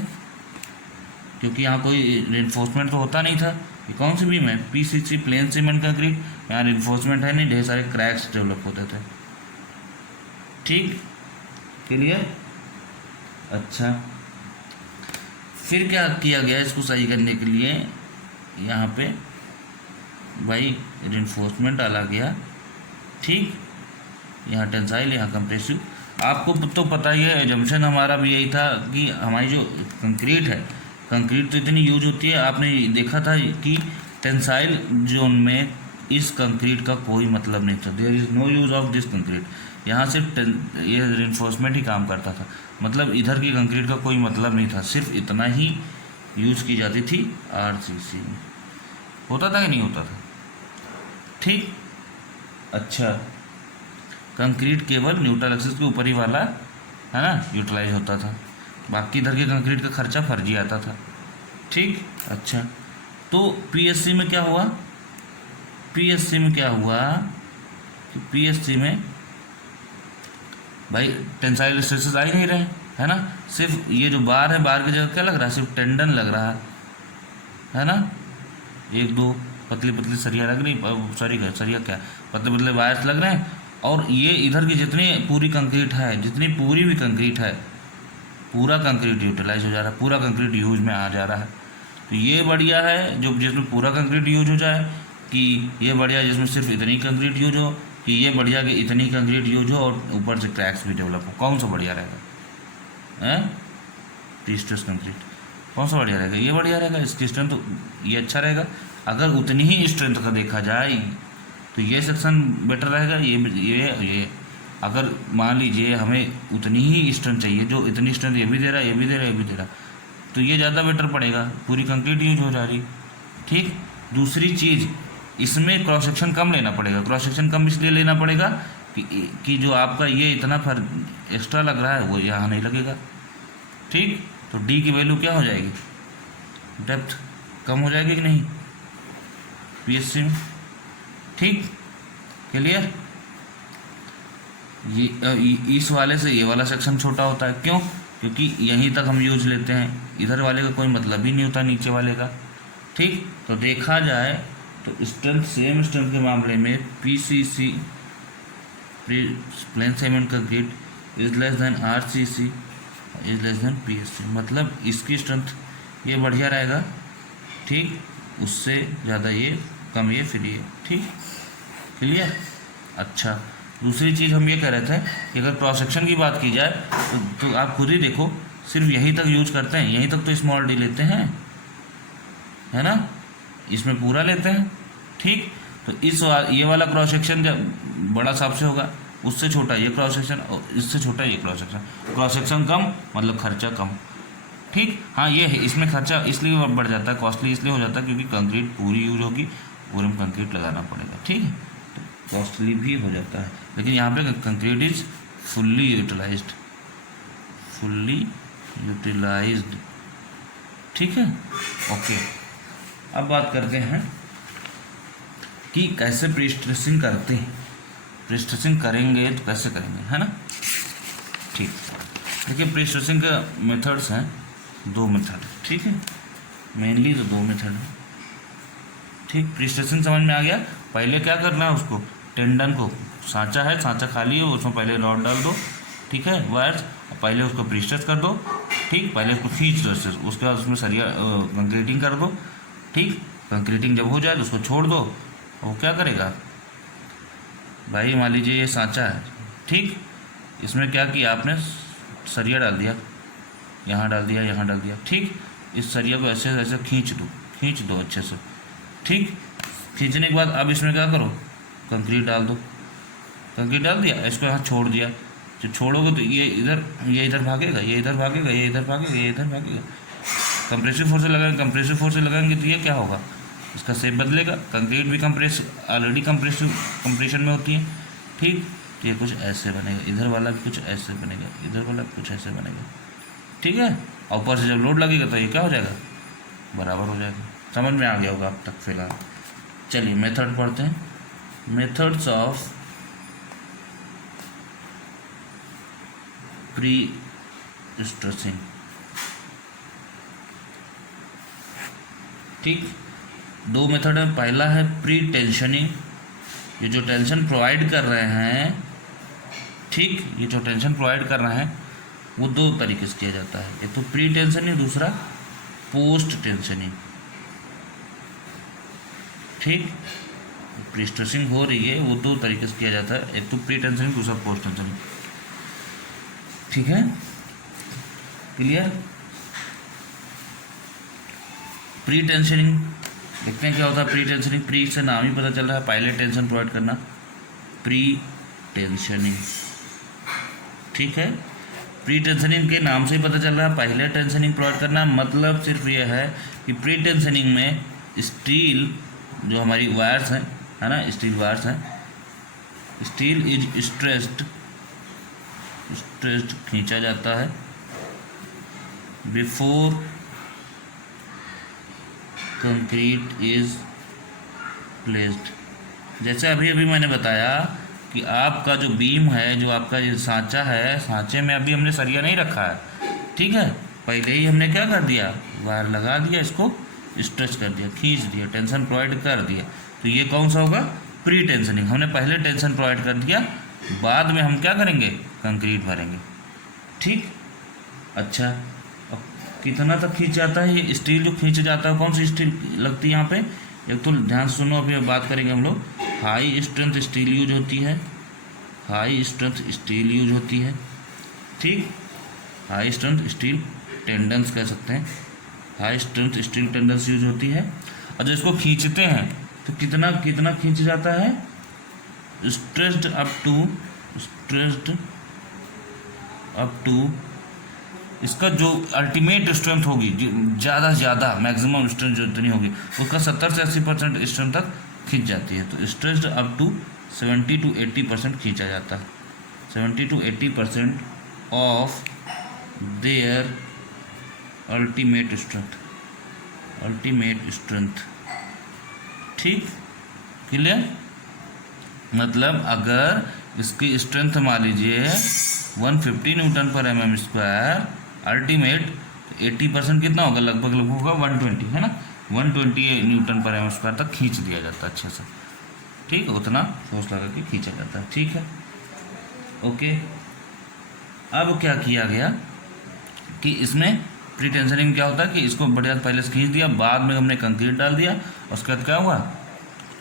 क्योंकि यहाँ कोई रिइंफोर्समेंट तो होता नहीं था। ये कौन सी बीम है, पीसीसी, प्लेन सीमेंट कंक्रीट, यहाँ रिइंफोर्समेंट है नहीं, ढेर सारे क्रैक्स डेवलप होते थे। ठीक, क्लियर? अच्छा, फिर क्या किया गया इसको सही करने के लिए, यहाँ पे भाई रिइंफोर्समेंट डाला गया। ठीक, यहाँ टेंसाइल, यहाँ कंप्रेसिव। आपको तो पता ही है, एजम्पशन हमारा भी यही था कि हमारी जो कंक्रीट है, कंक्रीट तो इतनी यूज होती है, आपने देखा था कि टेंसाइल जोन में इस कंक्रीट का कोई मतलब नहीं था, there is no use of this concrete. यहाँ सिर्फ ये रिइंफोर्समेंट ही काम करता था, मतलब इधर की कंक्रीट का कोई मतलब नहीं था, सिर्फ इतना ही यूज़ की जाती थी आरसीसी में। होता था कि नहीं होता था? ठीक, अच्छा, कंक्रीट केवल न्यूट्रल एक्सिस के ऊपर ही वाला है ना यूटिलाइज होता था, बाकी इधर के कंक्रीट का खर्चा फर्जी आता था। ठीक, अच्छा, तो पीएससी में क्या हुआ, पीएससी में क्या हुआ कि पीएससी में भाई टेंसाइल स्ट्रेसेस आ ही नहीं रहे, है ना, सिर्फ ये जो बार है, बार की जगह क्या लग रहा है, सिर्फ टेंडन लग रहा है ना, एक दो पतली पतली सरिया लग रही, सॉरी सरिया क्या, पतले पतले वायर्स लग रहे हैं, और ये इधर की जितनी पूरी कंक्रीट है, जितनी पूरी भी कंक्रीट है, पूरा कंक्रीट यूटिलाइज हो जा रहा है, पूरा कंक्रीट यूज में आ जा रहा है। तो ये बढ़िया है जो जिसमें पूरा कंक्रीट यूज हो जाए, कि ये बढ़िया जिसमें सिर्फ इतनी कंक्रीट यूज हो, कि ये बढ़िया कि इतनी कंक्रीट यूज हो और ऊपर से क्रैक्स भी डेवलप हो? कौन सा बढ़िया रहेगा? हैं, प्री स्ट्रेस कंक्रीट कौन सा बढ़िया रहेगा? ये बढ़िया रहेगा, इसकी स्ट्रेंथ तो ये अच्छा रहेगा। अगर उतनी ही स्ट्रेंथ का देखा जाए तो ये सेक्शन बेटर रहेगा। ये अगर मान लीजिए हमें उतनी ही स्ट्रेंथ चाहिए, जो इतनी स्ट्रेंथ ये भी दे रहा है, ये भी दे रहा है, ये भी दे रहा है, तो ये ज़्यादा बेटर पड़ेगा, पूरी कंक्रीट यूज हो जा रही। ठीक, दूसरी चीज़, इसमें क्रॉस सेक्शन कम लेना पड़ेगा। क्रॉस सेक्शन कम इसलिए लेना पड़ेगा कि जो आपका ये इतना एक्स्ट्रा लग रहा है वो यहाँ नहीं लगेगा। ठीक, तो डी की वैल्यू क्या हो जाएगी, डेप्थ कम हो जाएगी कि नहीं पीएससी में? ठीक, क्लियर? ये इस वाले से ये वाला सेक्शन छोटा होता है, क्यों? क्योंकि यहीं तक हम यूज लेते हैं, इधर वाले का कोई मतलब ही नहीं होता नीचे वाले का। ठीक, तो देखा जाए तो स्ट्रेंथ, सेम स्ट्रेंथ के मामले में PCC, plane cement concrete is less than RCC is less than PSC, मतलब इसकी स्ट्रेंथ ये बढ़िया रहेगा। ठीक, उससे ज़्यादा ये कम, ये फिर ये। ठीक, क्लियर? अच्छा, दूसरी चीज़ हम ये कह रहे थे कि अगर क्रॉस सेक्शन की बात की जाए तो आप खुद ही देखो, सिर्फ यहीं तक यूज करते हैं, यहीं तक तो स्मॉल डी लेते हैं, है ना, इसमें पूरा लेते हैं। ठीक, तो ये वाला क्रॉस सेक्शन जब बड़ा साफ से होगा, उससे छोटा ये क्रॉस सेक्शन और इससे छोटा ये क्रॉस सेक्शन। क्रॉस सेक्शन कम मतलब खर्चा कम। ठीक, हाँ ये है, इसमें खर्चा इसलिए बढ़ जाता है, कॉस्टली इसलिए हो जाता है क्योंकि कंक्रीट पूरी यूज होगी, पूरे में कंक्रीट लगाना पड़ेगा। ठीक है, तो कॉस्टली भी हो जाता है, लेकिन यहाँ पे concrete is fully utilised, fully utilised. ठीक है, ओके। अब बात करते हैं कि कैसे प्री स्ट्रेसिंग करते हैं। प्री स्ट्रेसिंग करेंगे तो कैसे करेंगे, है ना? ठीक, देखिए प्री स्ट्रेसिंग का मेथड्स हैं, दो मेथड। ठीक है, मेनली तो 2 मेथड है। ठीक, प्रीस्ट्रेसिंग समझ में आ गया। पहले क्या करना है, उसको टेंडन को, सांचा है, सांचा खाली हो, उसमें पहले रॉड डाल दो, ठीक है, वायर्स, पहले उसको प्रीस्ट्रेस कर दो, ठीक, पहले उसको खींच दो, उसके बाद उसमें सरिया कंक्रीटिंग कर दो, ठीक, कंक्रीटिंग जब हो जाए तो उसको छोड़ दो। वो क्या करेगा भाई, मान लीजिए ये सांचा है, ठीक, इसमें क्या किया आपने, सरिया डाल दिया, यहाँ डाल दिया, यहाँ डाल दिया, ठीक, इस सरिया को ऐसे ऐसे खींच दो अच्छे से, ठीक, खींचने के बाद अब इसमें क्या करो, कंक्रीट डाल दो, कंक्रीट डाल दिया, इसको यहाँ छोड़ दिया, जब छोड़ोगे तो ये इधर भागेगा, ये इधर भागेगा, ये इधर भागेगा, ये इधर भागेगा। कंप्रेसिव फोर्स से लगाएंगे तो ये क्या होगा, इसका शेप बदलेगा। कंक्रीट भी ऑलरेडी कंप्रेशन में होती है, ठीक, तो ये कुछ ऐसे बनेगा, इधर वाला भी कुछ ऐसे बनेगा, इधर वाला भी कुछ ऐसे बनेगा, ठीक है। और ऊपर से जब लोड लगेगा तो ये क्या हो जाएगा, बराबर हो जाएगा। समझ में आ गया होगा अब तक फिलहाल। चलिए मेथड पढ़ते हैं, मेथड्स ऑफ प्री स्ट्रेसिंग। ठीक, 2 मेथड है। पहला है प्री टेंशनिंग, ये जो टेंशन प्रोवाइड कर रहे हैं, ठीक, ये जो टेंशन प्रोवाइड कर रहे हैं वो 2 तरीके से किया जाता है, एक तो प्री टेंशनिंग, दूसरा पोस्ट टेंशनिंग। ठीक, प्री स्ट्रेसिंग हो रही है वो 2 तरीके से किया जाता है, एक तो प्री टेंशनिंग, दूसरा पोस्ट टेंशनिंग। ठीक है, क्लियर। प्री टेंशनिंग देखते हैं क्या होता है। प्री टेंशनिंग, प्री से नाम ही पता चल रहा है, पहले टेंशन प्रोवाइड करना, प्री टेंशनिंग। ठीक है, प्री टेंशनिंग के नाम से ही पता चल रहा है पहले टेंशनिंग प्रोवाइड करना। मतलब सिर्फ ये है कि प्री टेंशनिंग में स्टील जो हमारी वायर्स हैं, है ना, स्टील वायर्स हैं, स्टील इज स्ट्रेस्ड खींचा जाता है बिफोर कंक्रीट इज प्लेस्ड। जैसे अभी मैंने बताया कि आपका जो बीम है, जो आपका ये सांचा है, सांचे में अभी हमने सरिया नहीं रखा है, ठीक है, पहले ही हमने क्या कर दिया, वायर लगा दिया, इसको स्ट्रेच कर दिया, खींच दिया, टेंशन प्रोवाइड कर दिया। तो ये कौन सा होगा, प्री टेंशनिंग। हमने पहले टेंशन प्रोवाइड कर दिया, बाद में हम क्या करेंगे, कंक्रीट भरेंगे। ठीक, अच्छा, अब कितना तक खींच जाता है ये स्टील, जो खींच जाता है कौन सी स्टील लगती है यहाँ पे, एक तो ध्यान सुनो, अभी बात करेंगे हम लोग, हाई स्ट्रेंथ स्टील यूज होती है, हाई स्ट्रेंथ स्टील यूज होती है। ठीक, हाई स्ट्रेंथ स्टील टेंडन्स कह सकते हैं, high strength steel tendons use होती है। और जब इसको खींचते हैं तो कितना खींच जाता है, स्ट्रेस्ड अप टू इसका जो अल्टीमेट स्ट्रेंथ होगी, ज़्यादा से ज़्यादा मैक्सिमम स्ट्रेंथ जो इतनी होगी, उसका 70 से 80% स्ट्रेंथ तक खींच जाती है। तो स्ट्रेस्ड अप टू 70 to 80% खींचा जाता है, 70 to 80% of their ultimate strength. ठीक, क्लियर। मतलब अगर इसकी स्ट्रेंथ मान लीजिए 150 न्यूटन पर mm स्क्वायर, अल्टीमेट 80% कितना होगा, लगभग होगा 120, है ना, 120 न्यूटन पर mm स्क्वायर तक खींच दिया जाता है अच्छे से। ठीक है, उतना फोर्स लगा के खींचा जाता है। ठीक है, ओके। अब क्या किया गया कि इसमें प्री टेंशनिंग क्या होता है कि इसको बढ़िया पहले से खींच दिया, बाद में हमने कंक्रीट डाल दिया, उसके बाद क्या हुआ,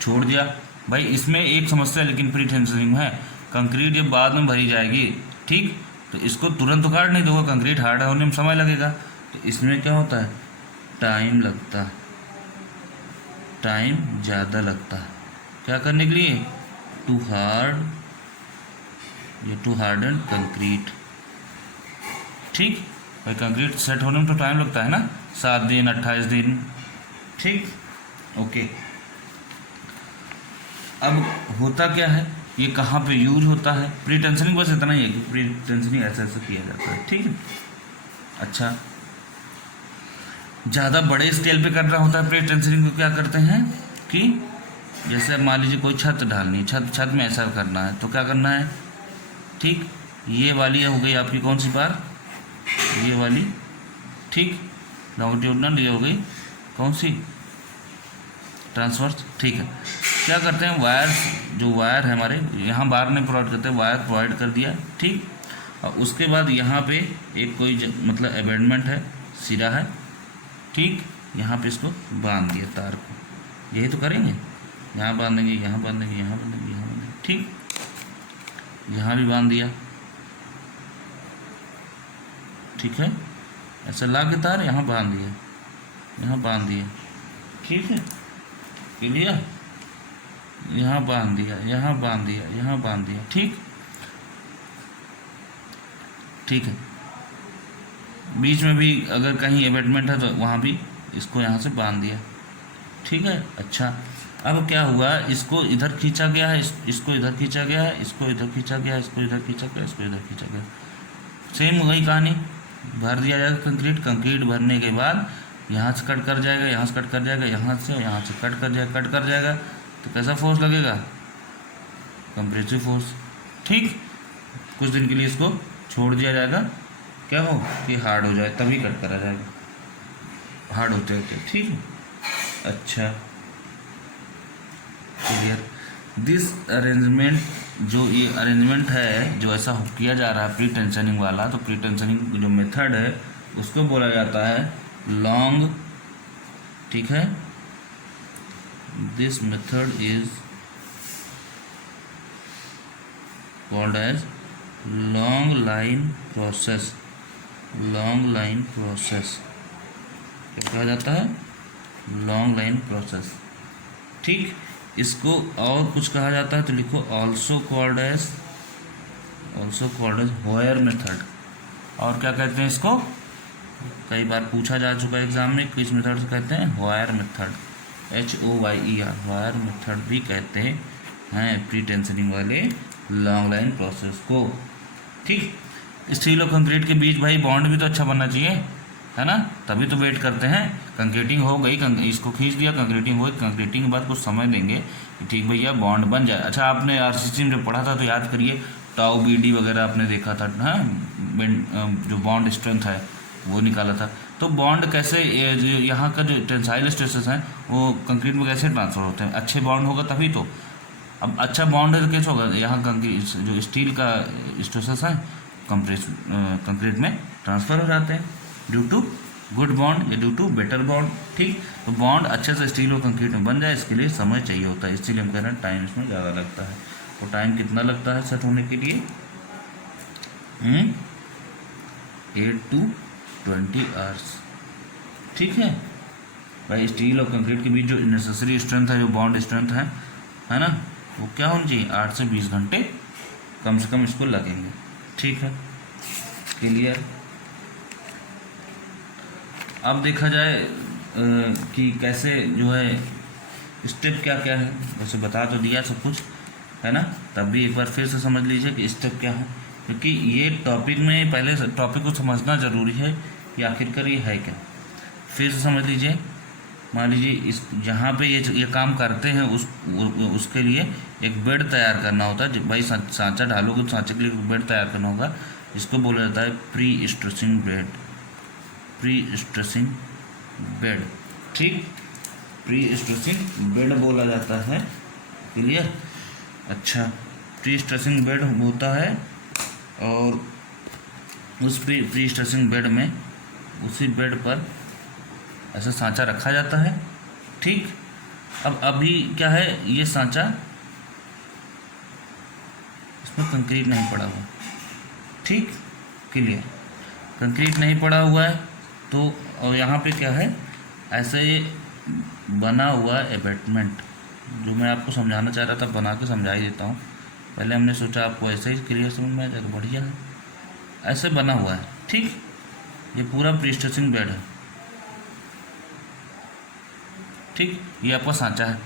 छोड़ दिया। भाई इसमें एक समस्या लेकिन प्री टेंशनिंग है, कंक्रीट जब बाद में भरी जाएगी, ठीक, तो इसको तुरंत उखाड़ नहीं दोगे, कंक्रीट हार्ड होने में समय लगेगा। तो इसमें क्या होता है, टाइम लगता है, टाइम ज़्यादा लगता है, क्या करने के लिए, टू हार्डन कंक्रीट। ठीक, भाई कंक्रीट सेट होने में तो टाइम लगता है ना, 7 दिन 28 दिन। ठीक, ओके। अब होता क्या है, ये कहाँ पे यूज होता है, प्री टेंशनिंग बस इतना ही है कि प्री टेंशनिंग ऐसे किया जाता है। ठीक है, अच्छा, ज़्यादा बड़े स्केल पे करना होता है प्री टेंशनिंग को, क्या करते हैं कि जैसे मान लीजिए कोई छत ढालनी, छत में ऐसा करना है, तो क्या करना है, ठीक, ये वाली हो गई आपकी कौन सी बार, ये वाली, ठीक, लॉन्गिट्यूडनल ये हो गई कौन सी, ट्रांसवर्स, ठीक है। क्या करते हैं, वायर, जो वायर है हमारे यहाँ बार ने प्रोवाइड करते हैं, वायर प्रोवाइड कर दिया, ठीक। और उसके बाद यहाँ पे एक कोई मतलब अबेंडमेंट है, सिरा है, ठीक। यहाँ पे इसको बांध दिया तार को, यही तो करेंगे, यहाँ बांधेंगे, यहाँ बांधेंगे, यहाँ बांधेंगे, यहाँ बांधेंगे, ठीक। यहाँ भी बांध दिया, ठीक है। ऐसे ला के तार यहाँ बांध दिया, यहाँ बांध दिया, ठीक है, क्लियर। यहाँ बांध दिया, यहाँ बांध दिया, यहाँ बांध दिया, ठीक, ठीक है। बीच में भी अगर कहीं एबेटमेंट है तो वहाँ भी इसको यहाँ से बांध दिया, ठीक है। अच्छा, अब क्या हुआ, इसको इधर खींचा गया है, इसको इधर खींचा गया है, इसको इधर खींचा गया है, इसको इधर खींचा गया, इसको इधर खींचा गया, सेम वही कहानी। भर दिया जाएगा कंक्रीट, कंक्रीट भरने के बाद यहाँ से कट कर जाएगा, यहाँ से कट कर जाएगा, यहाँ से कट कर जाएगा, कट कर जाएगा, तो कैसा फोर्स लगेगा, कंप्रेसिव फोर्स, ठीक। कुछ दिन के लिए इसको छोड़ दिया जाएगा, क्या हो कि हार्ड हो जाए, तभी कट करा जाएगा, हार्ड होते होते, ठीक है। अच्छा, क्लियर। दिस अरेंजमेंट, जो ये अरेंजमेंट है जो ऐसा किया जा रहा है प्री टेंशनिंग वाला, तो प्री टेंशनिंग जो मेथड है उसको बोला जाता है लॉन्ग, ठीक है। This method is called as long line process, long line process, क्या कहा जाता है, लॉन्ग लाइन प्रोसेस, ठीक। इसको और कुछ कहा जाता है तो लिखो ऑल्सो कॉल्ड एज होयर मेथड। और क्या कहते हैं इसको, कई बार पूछा जा चुका है एग्जाम में, किस मेथड से कहते हैं, होयर मेथड, HOYER, होयर मेथड भी कहते हैं प्री टेंशनिंग वाले लॉन्ग लाइन प्रोसेस को, ठीक। स्टील और कंक्रीट के बीच भाई बॉन्ड भी तो अच्छा बनना चाहिए, है ना, तभी तो वेट करते हैं। कंक्रीटिंग हो गई, इसको खींच दिया, कंक्रीटिंग हो गई, कंक्रीटिंग के बाद कुछ समय देंगे कि ठीक भैया बॉन्ड बन जाए। अच्छा, आपने RCC में जब पढ़ा था तो याद करिए, टाउ BD वगैरह आपने देखा था, हाँ, जो बॉन्ड स्ट्रेंथ है वो निकाला था। तो बॉन्ड कैसे, यहाँ का जो टेंसाइल स्ट्रेसेस हैं वो कंक्रीट में कैसे ट्रांसफ़र होते हैं, अच्छे बॉन्ड होगा तभी तो। अब अच्छा बॉन्ड है तो कैसे होगा, यहाँ कंक्रीट जो स्टील का स्ट्रेसेस है कंक्रीट में ट्रांसफ़र हो जाते हैं ड्यू टू गुड बॉन्ड या ड्यू टू बेटर बॉन्ड, ठीक। तो बॉन्ड अच्छे से स्टील और कंक्रीट में बन जाए, इसके लिए समय चाहिए होता है, इसलिए हम कह रहे हैं टाइम इसमें ज़्यादा लगता है। तो टाइम कितना लगता है सेट होने के लिए, 8 to 20 आवर्स, ठीक है भाई। स्टील और कंक्रीट के बीच जो नेसेसरी स्ट्रेंथ है, जो बॉन्ड स्ट्रेंथ है ना, वो क्या होनी चाहिए, 8 से 20 घंटे कम से कम इसको लगेंगे, ठीक है, क्लियर। अब देखा जाए कि कैसे जो है स्टेप क्या क्या है, वैसे बता तो दिया सब कुछ, है ना, तब भी एक बार फिर से समझ लीजिए कि स्टेप क्या है, क्योंकि ये टॉपिक में पहले टॉपिक को समझना ज़रूरी है कि आखिरकार ये है क्या। फिर से समझ लीजिए, मान लीजिए इस जहाँ पे ये काम करते हैं उसके लिए एक बेड तैयार करना होता है भाई, सांचा ढालोगे तो सांचे के लिए बेड तैयार करना होगा, इसको बोला जाता है pre stressing bed, pre stressing bed, ठीक, प्री स्ट्रेसिंग बेड बोला जाता है, क्लियर। अच्छा, प्री स्ट्रेसिंग बेड होता है और उस प्री स्ट्रेसिंग बेड में उसी बेड पर ऐसा सांचा रखा जाता है, ठीक। अब अभी क्या है, ये सांचा, इसमें कंक्रीट नहीं पड़ा हुआ, ठीक, क्लियर, कंक्रीट नहीं पड़ा हुआ है तो, और यहाँ पे क्या है, ऐसे ये बना हुआ एबेटमेंट, जो मैं आपको समझाना चाह रहा था बना के समझा ही देता हूँ। पहले हमने सोचा आपको ऐसे ही क्लियर समझ में आ जाएगा, बढ़िया है, ऐसे बना हुआ है, ठीक। ये पूरा प्री स्ट्रेसिंग बेड है, ठीक, ये आपका सांचा है।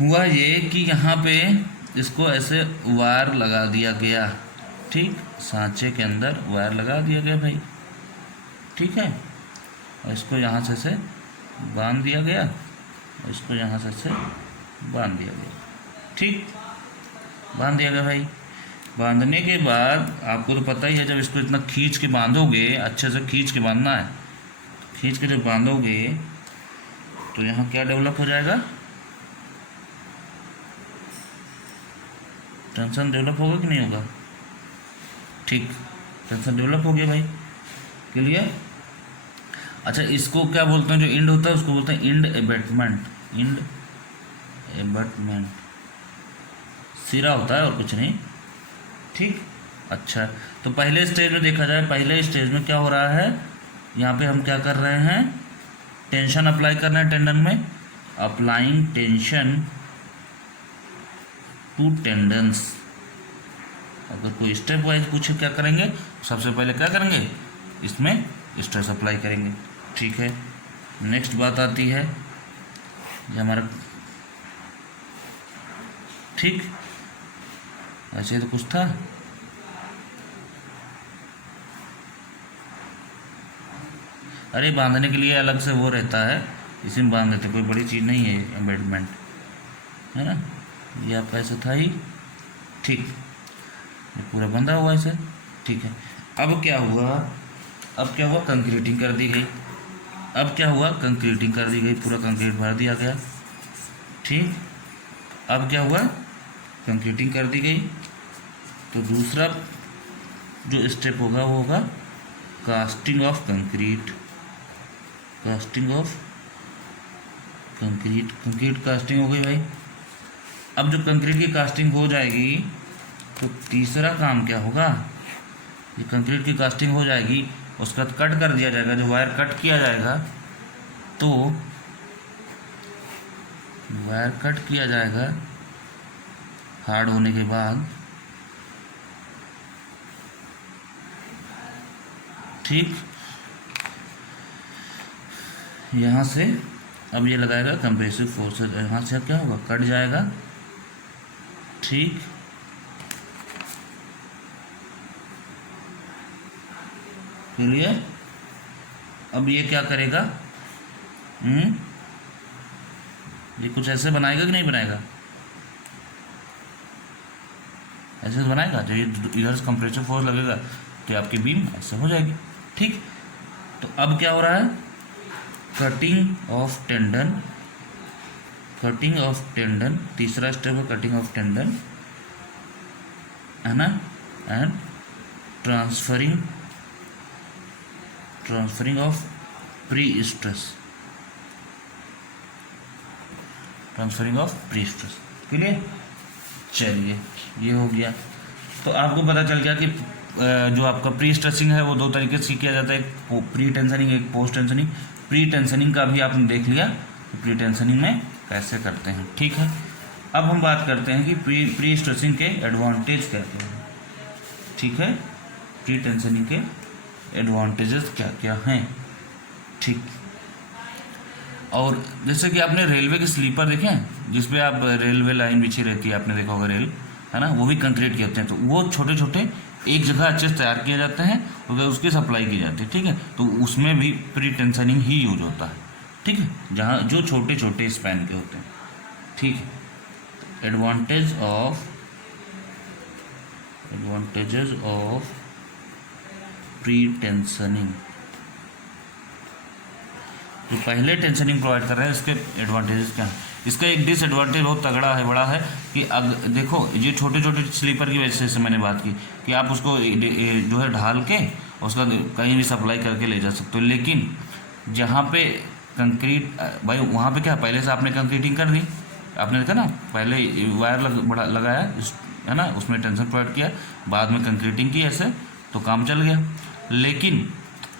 हुआ ये कि यहाँ पे इसको ऐसे वायर लगा दिया गया, ठीक, सांचे के अंदर वायर लगा दिया गया भाई, ठीक है, और इसको यहाँ से बांध दिया गया, और इसको यहाँ से बांध दिया गया, ठीक, बांध दिया गया भाई। बांधने के बाद आपको तो पता ही है, जब इसको इतना खींच के बांधोगे, अच्छे से खींच के बांधना है, खींच के जब बांधोगे तो यहाँ क्या डेवलप हो जाएगा, टेंशन डेवलप होगा कि नहीं होगा, ठीक, टेंशन डेवलप हो गया भाई, क्लियर। अच्छा, इसको क्या बोलते हैं, जो इंड होता है उसको बोलते हैं इंड एबैटमेंट, इंड एबैटमेंट, सिरा होता है और कुछ नहीं, ठीक। अच्छा, तो पहले स्टेज में देखा जाए, पहले स्टेज में क्या हो रहा है, यहाँ पे हम क्या कर रहे हैं, टेंशन अप्लाई करना है टेंडन में, अप्लाइंग टेंशन टू टेंडन्स। अगर कोई स्टेप वाइज पूछे क्या करेंगे, सबसे पहले क्या करेंगे, इसमें स्ट्रेस अप्लाई करेंगे, ठीक है। नेक्स्ट बात आती है ये हमारा, ठीक, ऐसे तो कुछ था, अरे बांधने के लिए अलग से वो रहता है, इसी में बांध देते, कोई बड़ी चीज़ नहीं है एम्बेडमेंट, है ना, ये आपका ऐसा था ही, ठीक, ये पूरा बंधा हुआ ऐसे, ठीक है। अब क्या हुआ, अब क्या हुआ, कंक्रीटिंग कर दी गई, अब क्या हुआ, कंक्रीटिंग कर दी गई, पूरा कंक्रीट भर दिया गया, ठीक। अब क्या हुआ, कंक्रीटिंग कर दी गई, तो दूसरा जो स्टेप होगा वो होगा casting of concrete, casting of concrete, concrete casting हो गई भाई। अब जो कंक्रीट की कास्टिंग हो जाएगी तो तीसरा काम क्या होगा, ये कंक्रीट की कास्टिंग हो जाएगी, उसका कट कर दिया जाएगा, जो वायर कट किया जाएगा, तो वायर कट किया जाएगा हार्ड होने के बाद, ठीक। यहाँ से अब ये लगाएगा कंप्रेसिव फोर्स, यहाँ से क्या होगा, कट जाएगा, ठीक। क्लियर। अब ये क्या करेगा, ये कुछ ऐसे बनाएगा कि नहीं बनाएगा, ऐसे तो बनाएगा, जो ये इधर से कंप्रेसिव फोर्स लगेगा तो आपकी बीम ऐसे हो जाएगी, ठीक। तो अब क्या हो रहा है, cutting of tendon, cutting of tendon, तीसरा स्टेप है कटिंग ऑफ टेंडन, है ना, and transferring, transferring of pre stress, transferring of pre stress, clear. चलिए ये हो गया, तो आपको पता चल गया कि जो आपका प्री स्ट्रेसिंग है वो दो तरीके से किया जाता है, एक प्री टेंशनिंग, एक पोस्ट टेंशनिंग। प्री टेंशनिंग का भी आपने देख लिया, तो प्री टेंशनिंग में कैसे करते हैं, ठीक है। अब हम बात करते हैं कि प्री स्ट्रेसिंग के एडवांटेज क्या क्या हैं, ठीक है, प्री टेंशनिंग के एडवांटेजेस क्या क्या हैं, ठीक। और जैसे कि आपने रेलवे के स्लीपर देखे हैं, जिसपे आप रेलवे लाइन बिछी रहती है, आपने देखा होगा रेल, है ना, वो भी कंक्रीट के होते हैं, तो वो छोटे छोटे एक जगह अच्छे से तैयार किए जाते हैं और उसकी सप्लाई की जाती है, ठीक है। तो उसमें भी प्री टेंशनिंग ही यूज होता है, ठीक है, जहाँ जो छोटे छोटे स्पैन के होते हैं, ठीक है। एडवांटेजेस ऑफ प्री टेंशनिंग, जो पहले टेंशनिंग प्रोवाइड कर रहे हैं, इसके एडवांटेजेस क्या हैं। इसका एक डिसएडवांटेज बहुत तगड़ा है, बड़ा है, कि देखो ये छोटे छोटे स्लीपर की वजह से मैंने बात की कि आप उसको जो है ढाल के उसका कहीं भी सप्लाई करके ले जा सकते हो, लेकिन जहाँ पे कंक्रीट भाई, वहाँ पे क्या पहले से आपने कंक्रीटिंग कर दी, आपने देखा ना, पहले वायर लगाया, है ना, उसमें टेंशन प्रोवाइड किया, बाद में कंक्रीटिंग की, ऐसे तो काम चल गया। लेकिन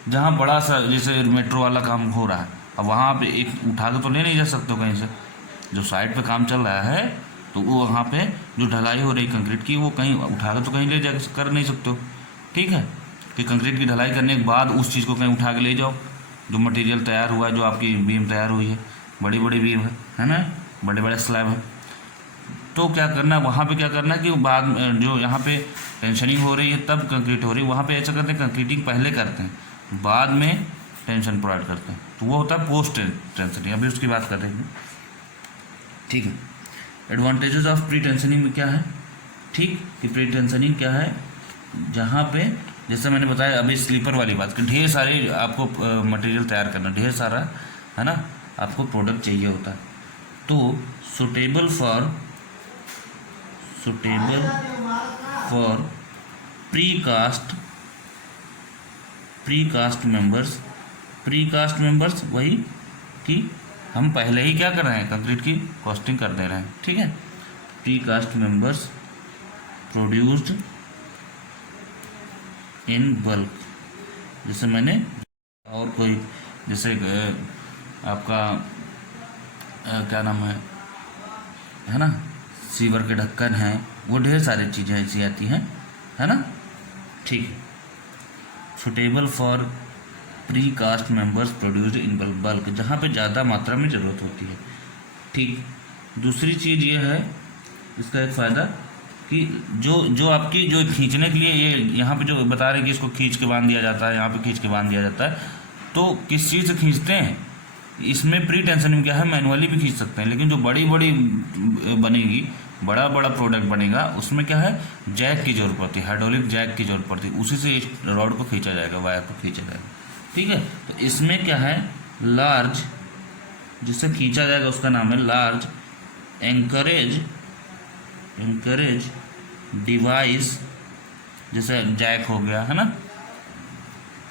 जहाँ बड़ा सा जैसे मेट्रो वाला काम हो रहा है, अब वहाँ पे एक उठा के तो ले नहीं जा सकते हो कहीं से, जो साइड पे काम चल रहा है, तो वो वहाँ पे जो ढलाई हो रही कंक्रीट की, वो कहीं उठा के तो कहीं ले जा कर नहीं सकते हो, ठीक है, कि कंक्रीट की ढलाई करने के बाद उस चीज़ को कहीं उठा के ले जाओ, जो मटेरियल तैयार हुआ है, जो आपकी बीम तैयार हुई है, बड़ी बड़ी बीम है ना, बड़े बड़े स्लैब है, तो क्या करना है वहाँ पे, क्या करना है कि बाद में जो यहाँ पे टेंशनिंग हो रही है तब कंक्रीट हो रही है, वहाँ पे ऐसा करते हैं कंक्रीटिंग पहले करते हैं, बाद में टेंशन प्रोवाइड करते हैं, तो वो होता है पोस्ट टेंशनिंग, अभी उसकी बात कर रहे हैं, ठीक है। एडवांटेजेस ऑफ प्री टेंशनिंग में क्या है, ठीक, कि प्री टेंशनिंग क्या है, जहाँ पे जैसे मैंने बताया अभी स्लीपर वाली बात कि ढेर सारे आपको मटेरियल तैयार करना, ढेर सारा, है ना, आपको प्रोडक्ट चाहिए होता है। तो suitable for precast members वही कि हम पहले ही क्या कर रहे हैं, कंक्रीट की कॉस्टिंग कर दे रहे हैं, ठीक है। Precast members produced in bulk, जैसे मैंने और कोई जैसे आपका क्या नाम है ना, सीवर के ढक्कन हैं, वो ढेर सारी चीज़ें ऐसी आती हैं, है ना, ठीक है। Suitable for precast members produced in bulk, जहाँ पे ज़्यादा मात्रा में ज़रूरत होती है, ठीक। दूसरी चीज़ ये है इसका एक फ़ायदा कि जो आपकी जो खींचने के लिए ये यहाँ पे जो बता रहे हैं कि इसको खींच के बांध दिया जाता है, यहाँ पे खींच के बांध दिया जाता है, तो किस चीज़ से खींचते हैं, इसमें प्री टेंशनिंग क्या है, मैनुअली भी खींच सकते हैं, लेकिन जो बड़ी बनेगी, बड़ा प्रोडक्ट बनेगा, उसमें क्या है, जैक की जरूरत पड़ती है, हाइड्रोलिक जैक की जरूरत पड़ती है, उसी से इस रॉड को खींचा जाएगा, वायर को खींचा जाएगा, ठीक है। तो इसमें क्या है, लार्ज, जिससे खींचा जाएगा उसका नाम है लार्ज एंकरेज डिवाइस, जैसे जैक हो गया, है ना,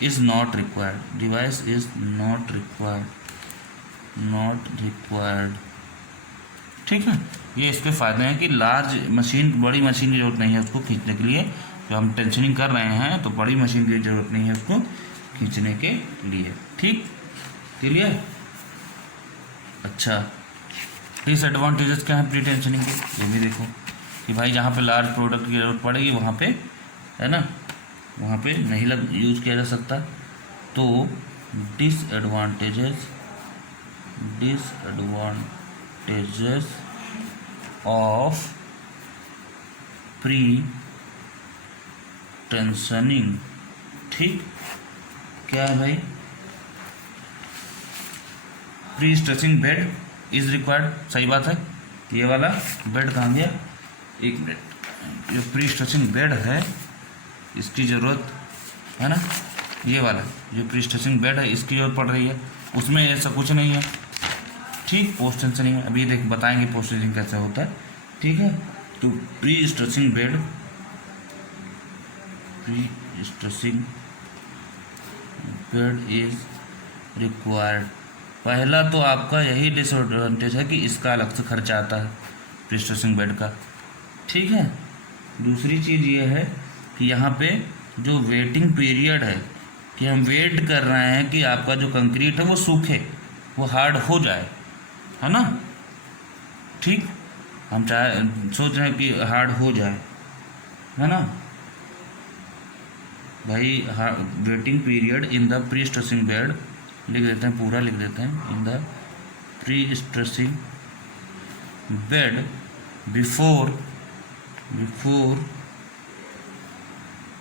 is not required, device is not required, ठीक है। ये इसके फ़ायदे हैं कि लार्ज मशीन, बड़ी मशीन की ज़रूरत नहीं है उसको खींचने के लिए, जो हम टेंशनिंग कर रहे हैं तो बड़ी मशीन की ज़रूरत नहीं है उसको खींचने के लिए, ठीक, क्लियर। अच्छा, डिसएडवांटेजेस क्या है प्री टेंशनिंग के, ये भी देखो कि भाई जहाँ पे लार्ज प्रोडक्ट की ज़रूरत पड़ेगी वहाँ पे, है ना, वहाँ पे नहीं यूज़ किया जा सकता। तो डिसएडवांटेजेस ऑफ प्री टेंशनिंग, ठीक, क्या है भाई, pre stressing bed is required, सही बात है। ये वाला बेड कहाँ गया, एक मिनट, जो प्री स्ट्रेसिंग बेड है इसकी ज़रूरत है ना, ये वाला जो प्री स्ट्रेसिंग बेड है इसकी ज़रूरत पड़ रही है, उसमें ऐसा कुछ नहीं है, ठीक, पोस्ट टेंशनिंग है, अभी देख बताएंगे पोस्ट टेंशनिंग कैसे होता है, ठीक है। तो pre stressing bed is required. पहला तो आपका यही डिसएडवांटेज है कि इसका अलग से खर्चा आता है प्री स्ट्रेसिंग बेड का, ठीक है। दूसरी चीज़ ये है कि यहाँ पे जो वेटिंग पीरियड है, कि हम वेट कर रहे हैं कि आपका जो कंक्रीट है वो सूखे, वो हार्ड हो जाए, है ना, ठीक, हम सोच रहे हैं कि हार्ड हो जाए, है ना भाई। Waiting period in the pre stressing bed, लिख देते हैं, पूरा लिख देते हैं, in the pre stressing bed before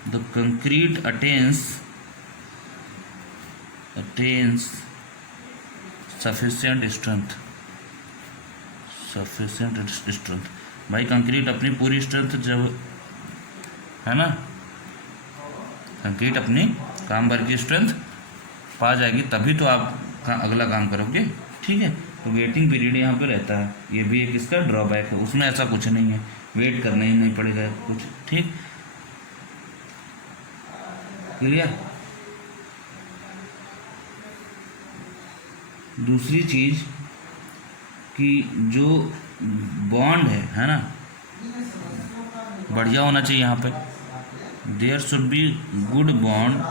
the concrete attains sufficient strength. भाई कंक्रीट अपनी पूरी स्ट्रेंथ जब, है ना, कंक्रीट अपनी काम भर की स्ट्रेंथ पा जाएगी तभी तो आप अगला काम करोगे, ठीक है। तो वेटिंग पीरियड यहाँ पे रहता है, ये भी एक इसका ड्रॉबैक है, उसमें ऐसा कुछ नहीं है, वेट करना ही नहीं पड़ेगा कुछ, ठीक, क्लियर। दूसरी चीज़ कि जो बॉन्ड है ना, बढ़िया होना चाहिए यहाँ पे, there should be good bond,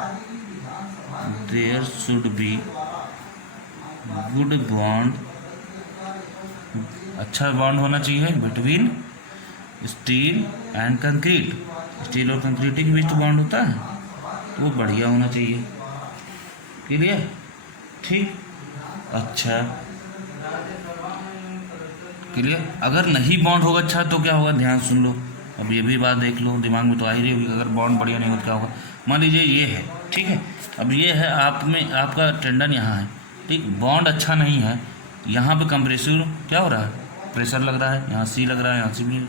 अच्छा बॉन्ड होना चाहिए between steel and concrete, steel और कंक्रीट के बीच तो बॉन्ड होता है, तो वो बढ़िया होना चाहिए, क्लियर, ठीक, अच्छा, क्लियर। अगर नहीं बॉन्ड होगा अच्छा तो क्या होगा, ध्यान सुन लो, अब ये भी बात देख लो, दिमाग में तो आ ही रही होगी, अगर बॉन्ड बढ़िया नहीं होगा क्या होगा। मान लीजिए ये है, ठीक है, अब ये है आप में आपका टेंडन यहाँ है, ठीक, बॉन्ड अच्छा नहीं है, यहाँ पे कंप्रेसिव क्या हो रहा है, प्रेशर लग रहा है, यहाँ सी लग रहा है, यहाँ सी भी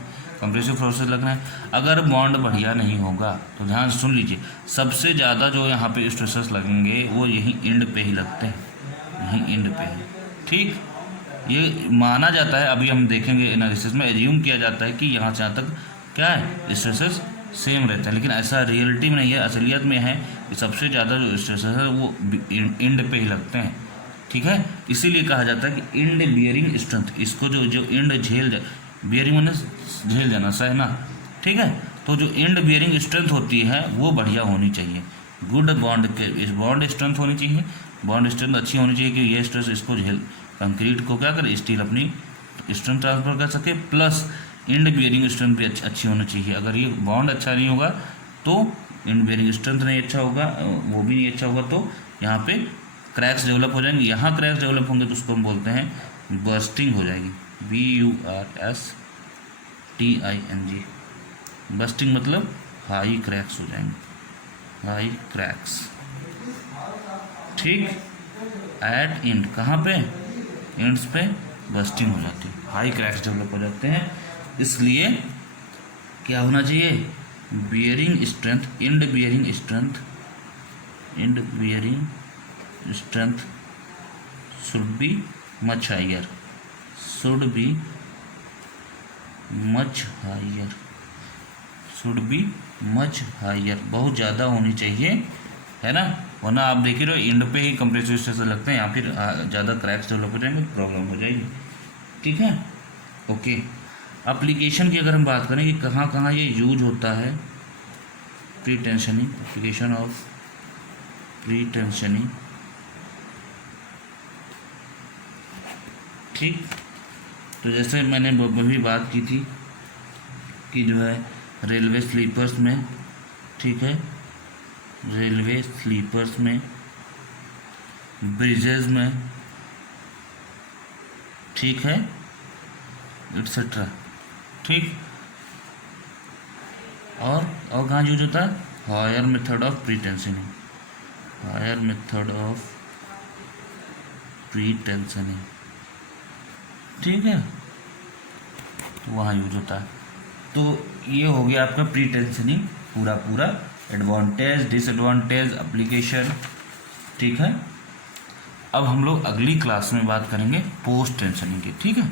कंप्रेसिव फोर्सेस लग रहे हैं। अगर बॉन्ड बढ़िया नहीं होगा तो ध्यान सुन लीजिए, सबसे ज़्यादा जो यहाँ पे स्ट्रेसेस लगेंगे वो यहीं एंड पे ही लगते हैं, यहीं एंड पे ही, ठीक, ये माना जाता है, अभी हम देखेंगे एनालिसिस में एज्यूम किया जाता है कि यहाँ से यहाँ तक क्या है स्ट्रेसेस सेम रहता है, लेकिन ऐसा रियलिटी में नहीं है। असलियत में है कि सबसे ज़्यादा जो स्ट्रेसेस है वो इंड पे ही लगते हैं। ठीक है, इसीलिए कहा जाता है कि इंड बियरिंग स्ट्रेंथ, इसको जो जो इंड बियरिंग मैंने झेल जाना, सहना। ठीक है, तो जो इंड बियरिंग स्ट्रेंथ होती है वो बढ़िया होनी चाहिए। गुड बॉन्ड के बॉन्ड स्ट्रेंथ होनी चाहिए, बॉन्ड स्ट्रेंथ अच्छी होनी चाहिए कि ये स्ट्रेस इसको झेल, कंक्रीट को क्या करे, स्टील अपनी स्ट्रेंथ ट्रांसफर कर सके, प्लस इंड बियरिंग स्ट्रेंथ भी अच्छी होनी चाहिए। अगर ये बॉन्ड अच्छा नहीं होगा तो इंड बियरिंग स्ट्रेंथ नहीं अच्छा होगा, वो भी नहीं अच्छा होगा, तो यहाँ पे क्रैक्स डेवलप हो जाएंगे। यहाँ क्रैक्स डेवलप होंगे तो उसको हम बोलते हैं बर्स्टिंग हो जाएगी, BURSTING। बर्स्टिंग मतलब हाई क्रैक्स हो जाएंगे, हाई क्रैक्स। ठीक, एट इंड, कहाँ पे, एंड्स पे बर्स्टिंग हो जाती है, हाई क्रैक्स डेवलप हो जाते हैं। इसलिए क्या होना चाहिए, bearing strength, end bearing strength, end bearing strength should be much higher, should be much higher, should be much higher, बहुत ज़्यादा होनी चाहिए, है ना। वरना आप देख रहे हो इंड पे ही कंप्रेसिव स्ट्रेस लगते हैं या फिर ज़्यादा क्रैक्स डेवलप हो जाएंगे, प्रॉब्लम हो जाएगी। ठीक है, ओके। एप्लीकेशन की अगर हम बात करें कि कहाँ कहाँ ये यूज होता है, pre tensioning, application of pre tensioning. ठीक, तो जैसे मैंने अभी बात की थी कि जो है रेलवे स्लीपर्स में, ठीक है, रेलवे स्लीपर्स में, ब्रिजेज में, ठीक है, एट्सेट्रा। ठीक, और कहाँ यूज होता है, higher method of pre tensioning, higher method of pre tensioning. ठीक है, तो वहाँ यूज होता है। तो ये हो गया आपका प्री टेंशनिंग पूरा पूरा, एडवांटेज डिसएडवांटेज एप्लीकेशन। ठीक है, अब हम लोग अगली क्लास में बात करेंगे पोस्ट टेंशनिंग की। ठीक है,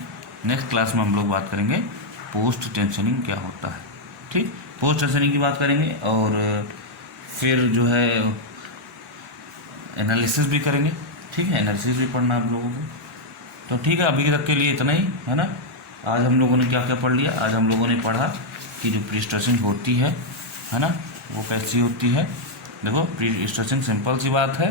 नेक्स्ट क्लास में हम लोग बात करेंगे पोस्ट टेंशनिंग क्या होता है। ठीक, पोस्ट टेंशनिंग की बात करेंगे और फिर जो है एनालिसिस भी करेंगे। ठीक है, एनालिसिस भी पढ़ना आप लोगों को। तो ठीक है, अभी तक के लिए इतना ही, है ना। आज हम लोगों ने क्या क्या पढ़ लिया, आज हम लोगों ने पढ़ा कि जो प्री स्ट्रेसिंग होती है ना, वो कैसी होती है। देखो, प्री स्ट्रेसिंग सिंपल सी बात है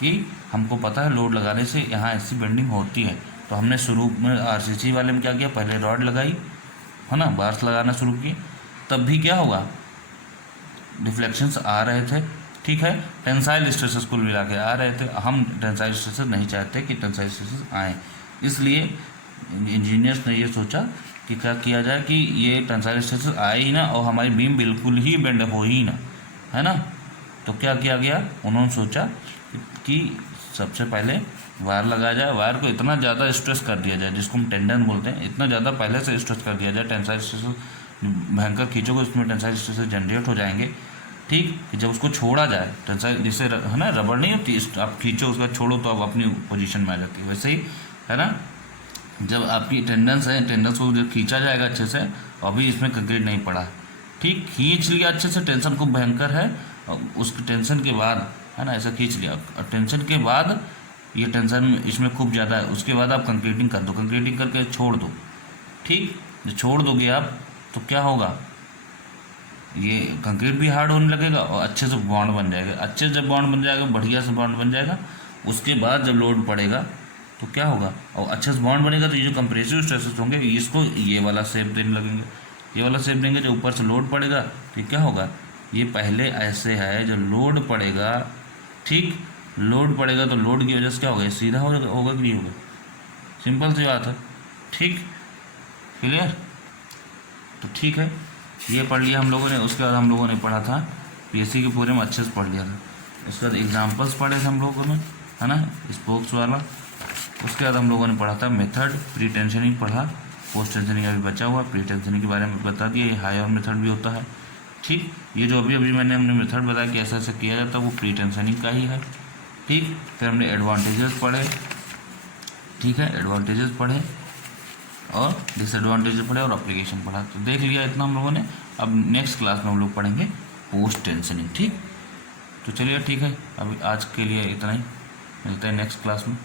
कि हमको पता है लोड लगाने से यहाँ ऐसी बेंडिंग होती है। तो हमने शुरू में आरसीसी वाले में क्या किया, पहले रॉड लगाई, है ना, बार्स लगाना शुरू किए, तब भी क्या होगा, डिफ्लेक्शंस आ रहे थे। ठीक है, टेंसाइल स्ट्रेसेस कुल मिला के आ रहे थे। हम टेंसाइल स्ट्रेसेस नहीं चाहते कि टेंसाइल स्ट्रेसेस आएँ, इसलिए इंजीनियर्स ने ये सोचा कि क्या किया जाए कि ये टेंसाइल स्ट्रेसेस आए ही ना और हमारी बीम बिल्कुल ही बेंड हो ही ना, है ना। तो क्या किया गया, उन्होंने सोचा कि सबसे पहले वायर लगाया जाए, वायर को इतना ज़्यादा स्ट्रेस कर दिया जाए, जिसको हम टेंडन बोलते हैं, इतना ज़्यादा पहले से स्ट्रेस कर दिया जाए, टेंसाइल स्ट्रेसेस भयंकर खींचोगे उसमें टेंसाइल स्ट्रेसेस जनरेट हो जाएंगे। ठीक, कि जब उसको छोड़ा जाए, टेंसाइल जैसे है ना रबड़ नहीं होती, आप खींचो उसका छोड़ो तो आप अपनी पोजीशन में आ जाती है, वैसे ही है ना। जब आपकी टेंडेंस है, टेंडेंस को जब खींचा जाएगा अच्छे से, अभी इसमें कंक्रीट नहीं पड़ा, ठीक, खींच लिया अच्छे से, टेंशन खूब भयंकर है, और उसकी टेंशन के बाद, है ना, ऐसा खींच लिया, और टेंशन के बाद ये टेंशन इसमें खूब ज़्यादा है, उसके बाद आप कंक्रीटिंग कर दो, कंक्रीटिंग करके छोड़ दो। ठीक, जब छोड़ दोगे आप तो क्या होगा, ये कंक्रीट भी हार्ड होने लगेगा और अच्छे से बॉन्ड बन जाएगा। अच्छे से जब बॉन्ड बन जाएगा, बढ़िया से बॉन्ड बन जाएगा, उसके बाद जब लोड पड़ेगा तो क्या होगा, और अच्छे से बॉन्ड बनेगा तो ये जो कंप्रेसिव स्ट्रेसेस होंगे इसको ये वाला शेप देने लगेंगे, ये वाला शेप देंगे। जो ऊपर से लोड पड़ेगा तो क्या होगा, ये पहले ऐसे है, जो लोड पड़ेगा, ठीक, लोड पड़ेगा तो लोड की वजह से क्या होगा, सीधा होगा कि नहीं होगा, सिंपल सी बात है। ठीक, क्लियर। तो ठीक है, ये पढ़ लिया हम लोगों ने। उसके बाद हम लोगों ने पढ़ा था पीएससी के पूरे में अच्छे से पढ़ लिया था। उसके बाद एग्जाम्पल्स पढ़े थे हम लोगों ने, है ना, स्पोक्स वाला। उसके बाद हम लोगों ने पढ़ा था मेथड, प्री टेंशनिंग पढ़ा, पोस्ट टेंशनिंग अभी बचा हुआ। प्री टेंशनिंग के बारे में बता दिया, ये हायर मेथड भी होता है। ठीक, ये जो अभी हमने मेथड बताया कि ऐसा ऐसा किया जाता है, वो प्री टेंशनिंग का ही है। ठीक, फिर हमने एडवांटेजेस पढ़े, ठीक है, एडवांटेजेस पढ़े और डिसएडवांटेजेस पढ़े और एप्लीकेशन पढ़ा, तो देख लिया इतना हम लोगों ने। अब नेक्स्ट क्लास में हम लोग पढ़ेंगे पोस्ट टेंशनिंग। ठीक, तो चलिए ठीक है, अभी आज के लिए इतना ही, मिलते हैं नेक्स्ट क्लास में।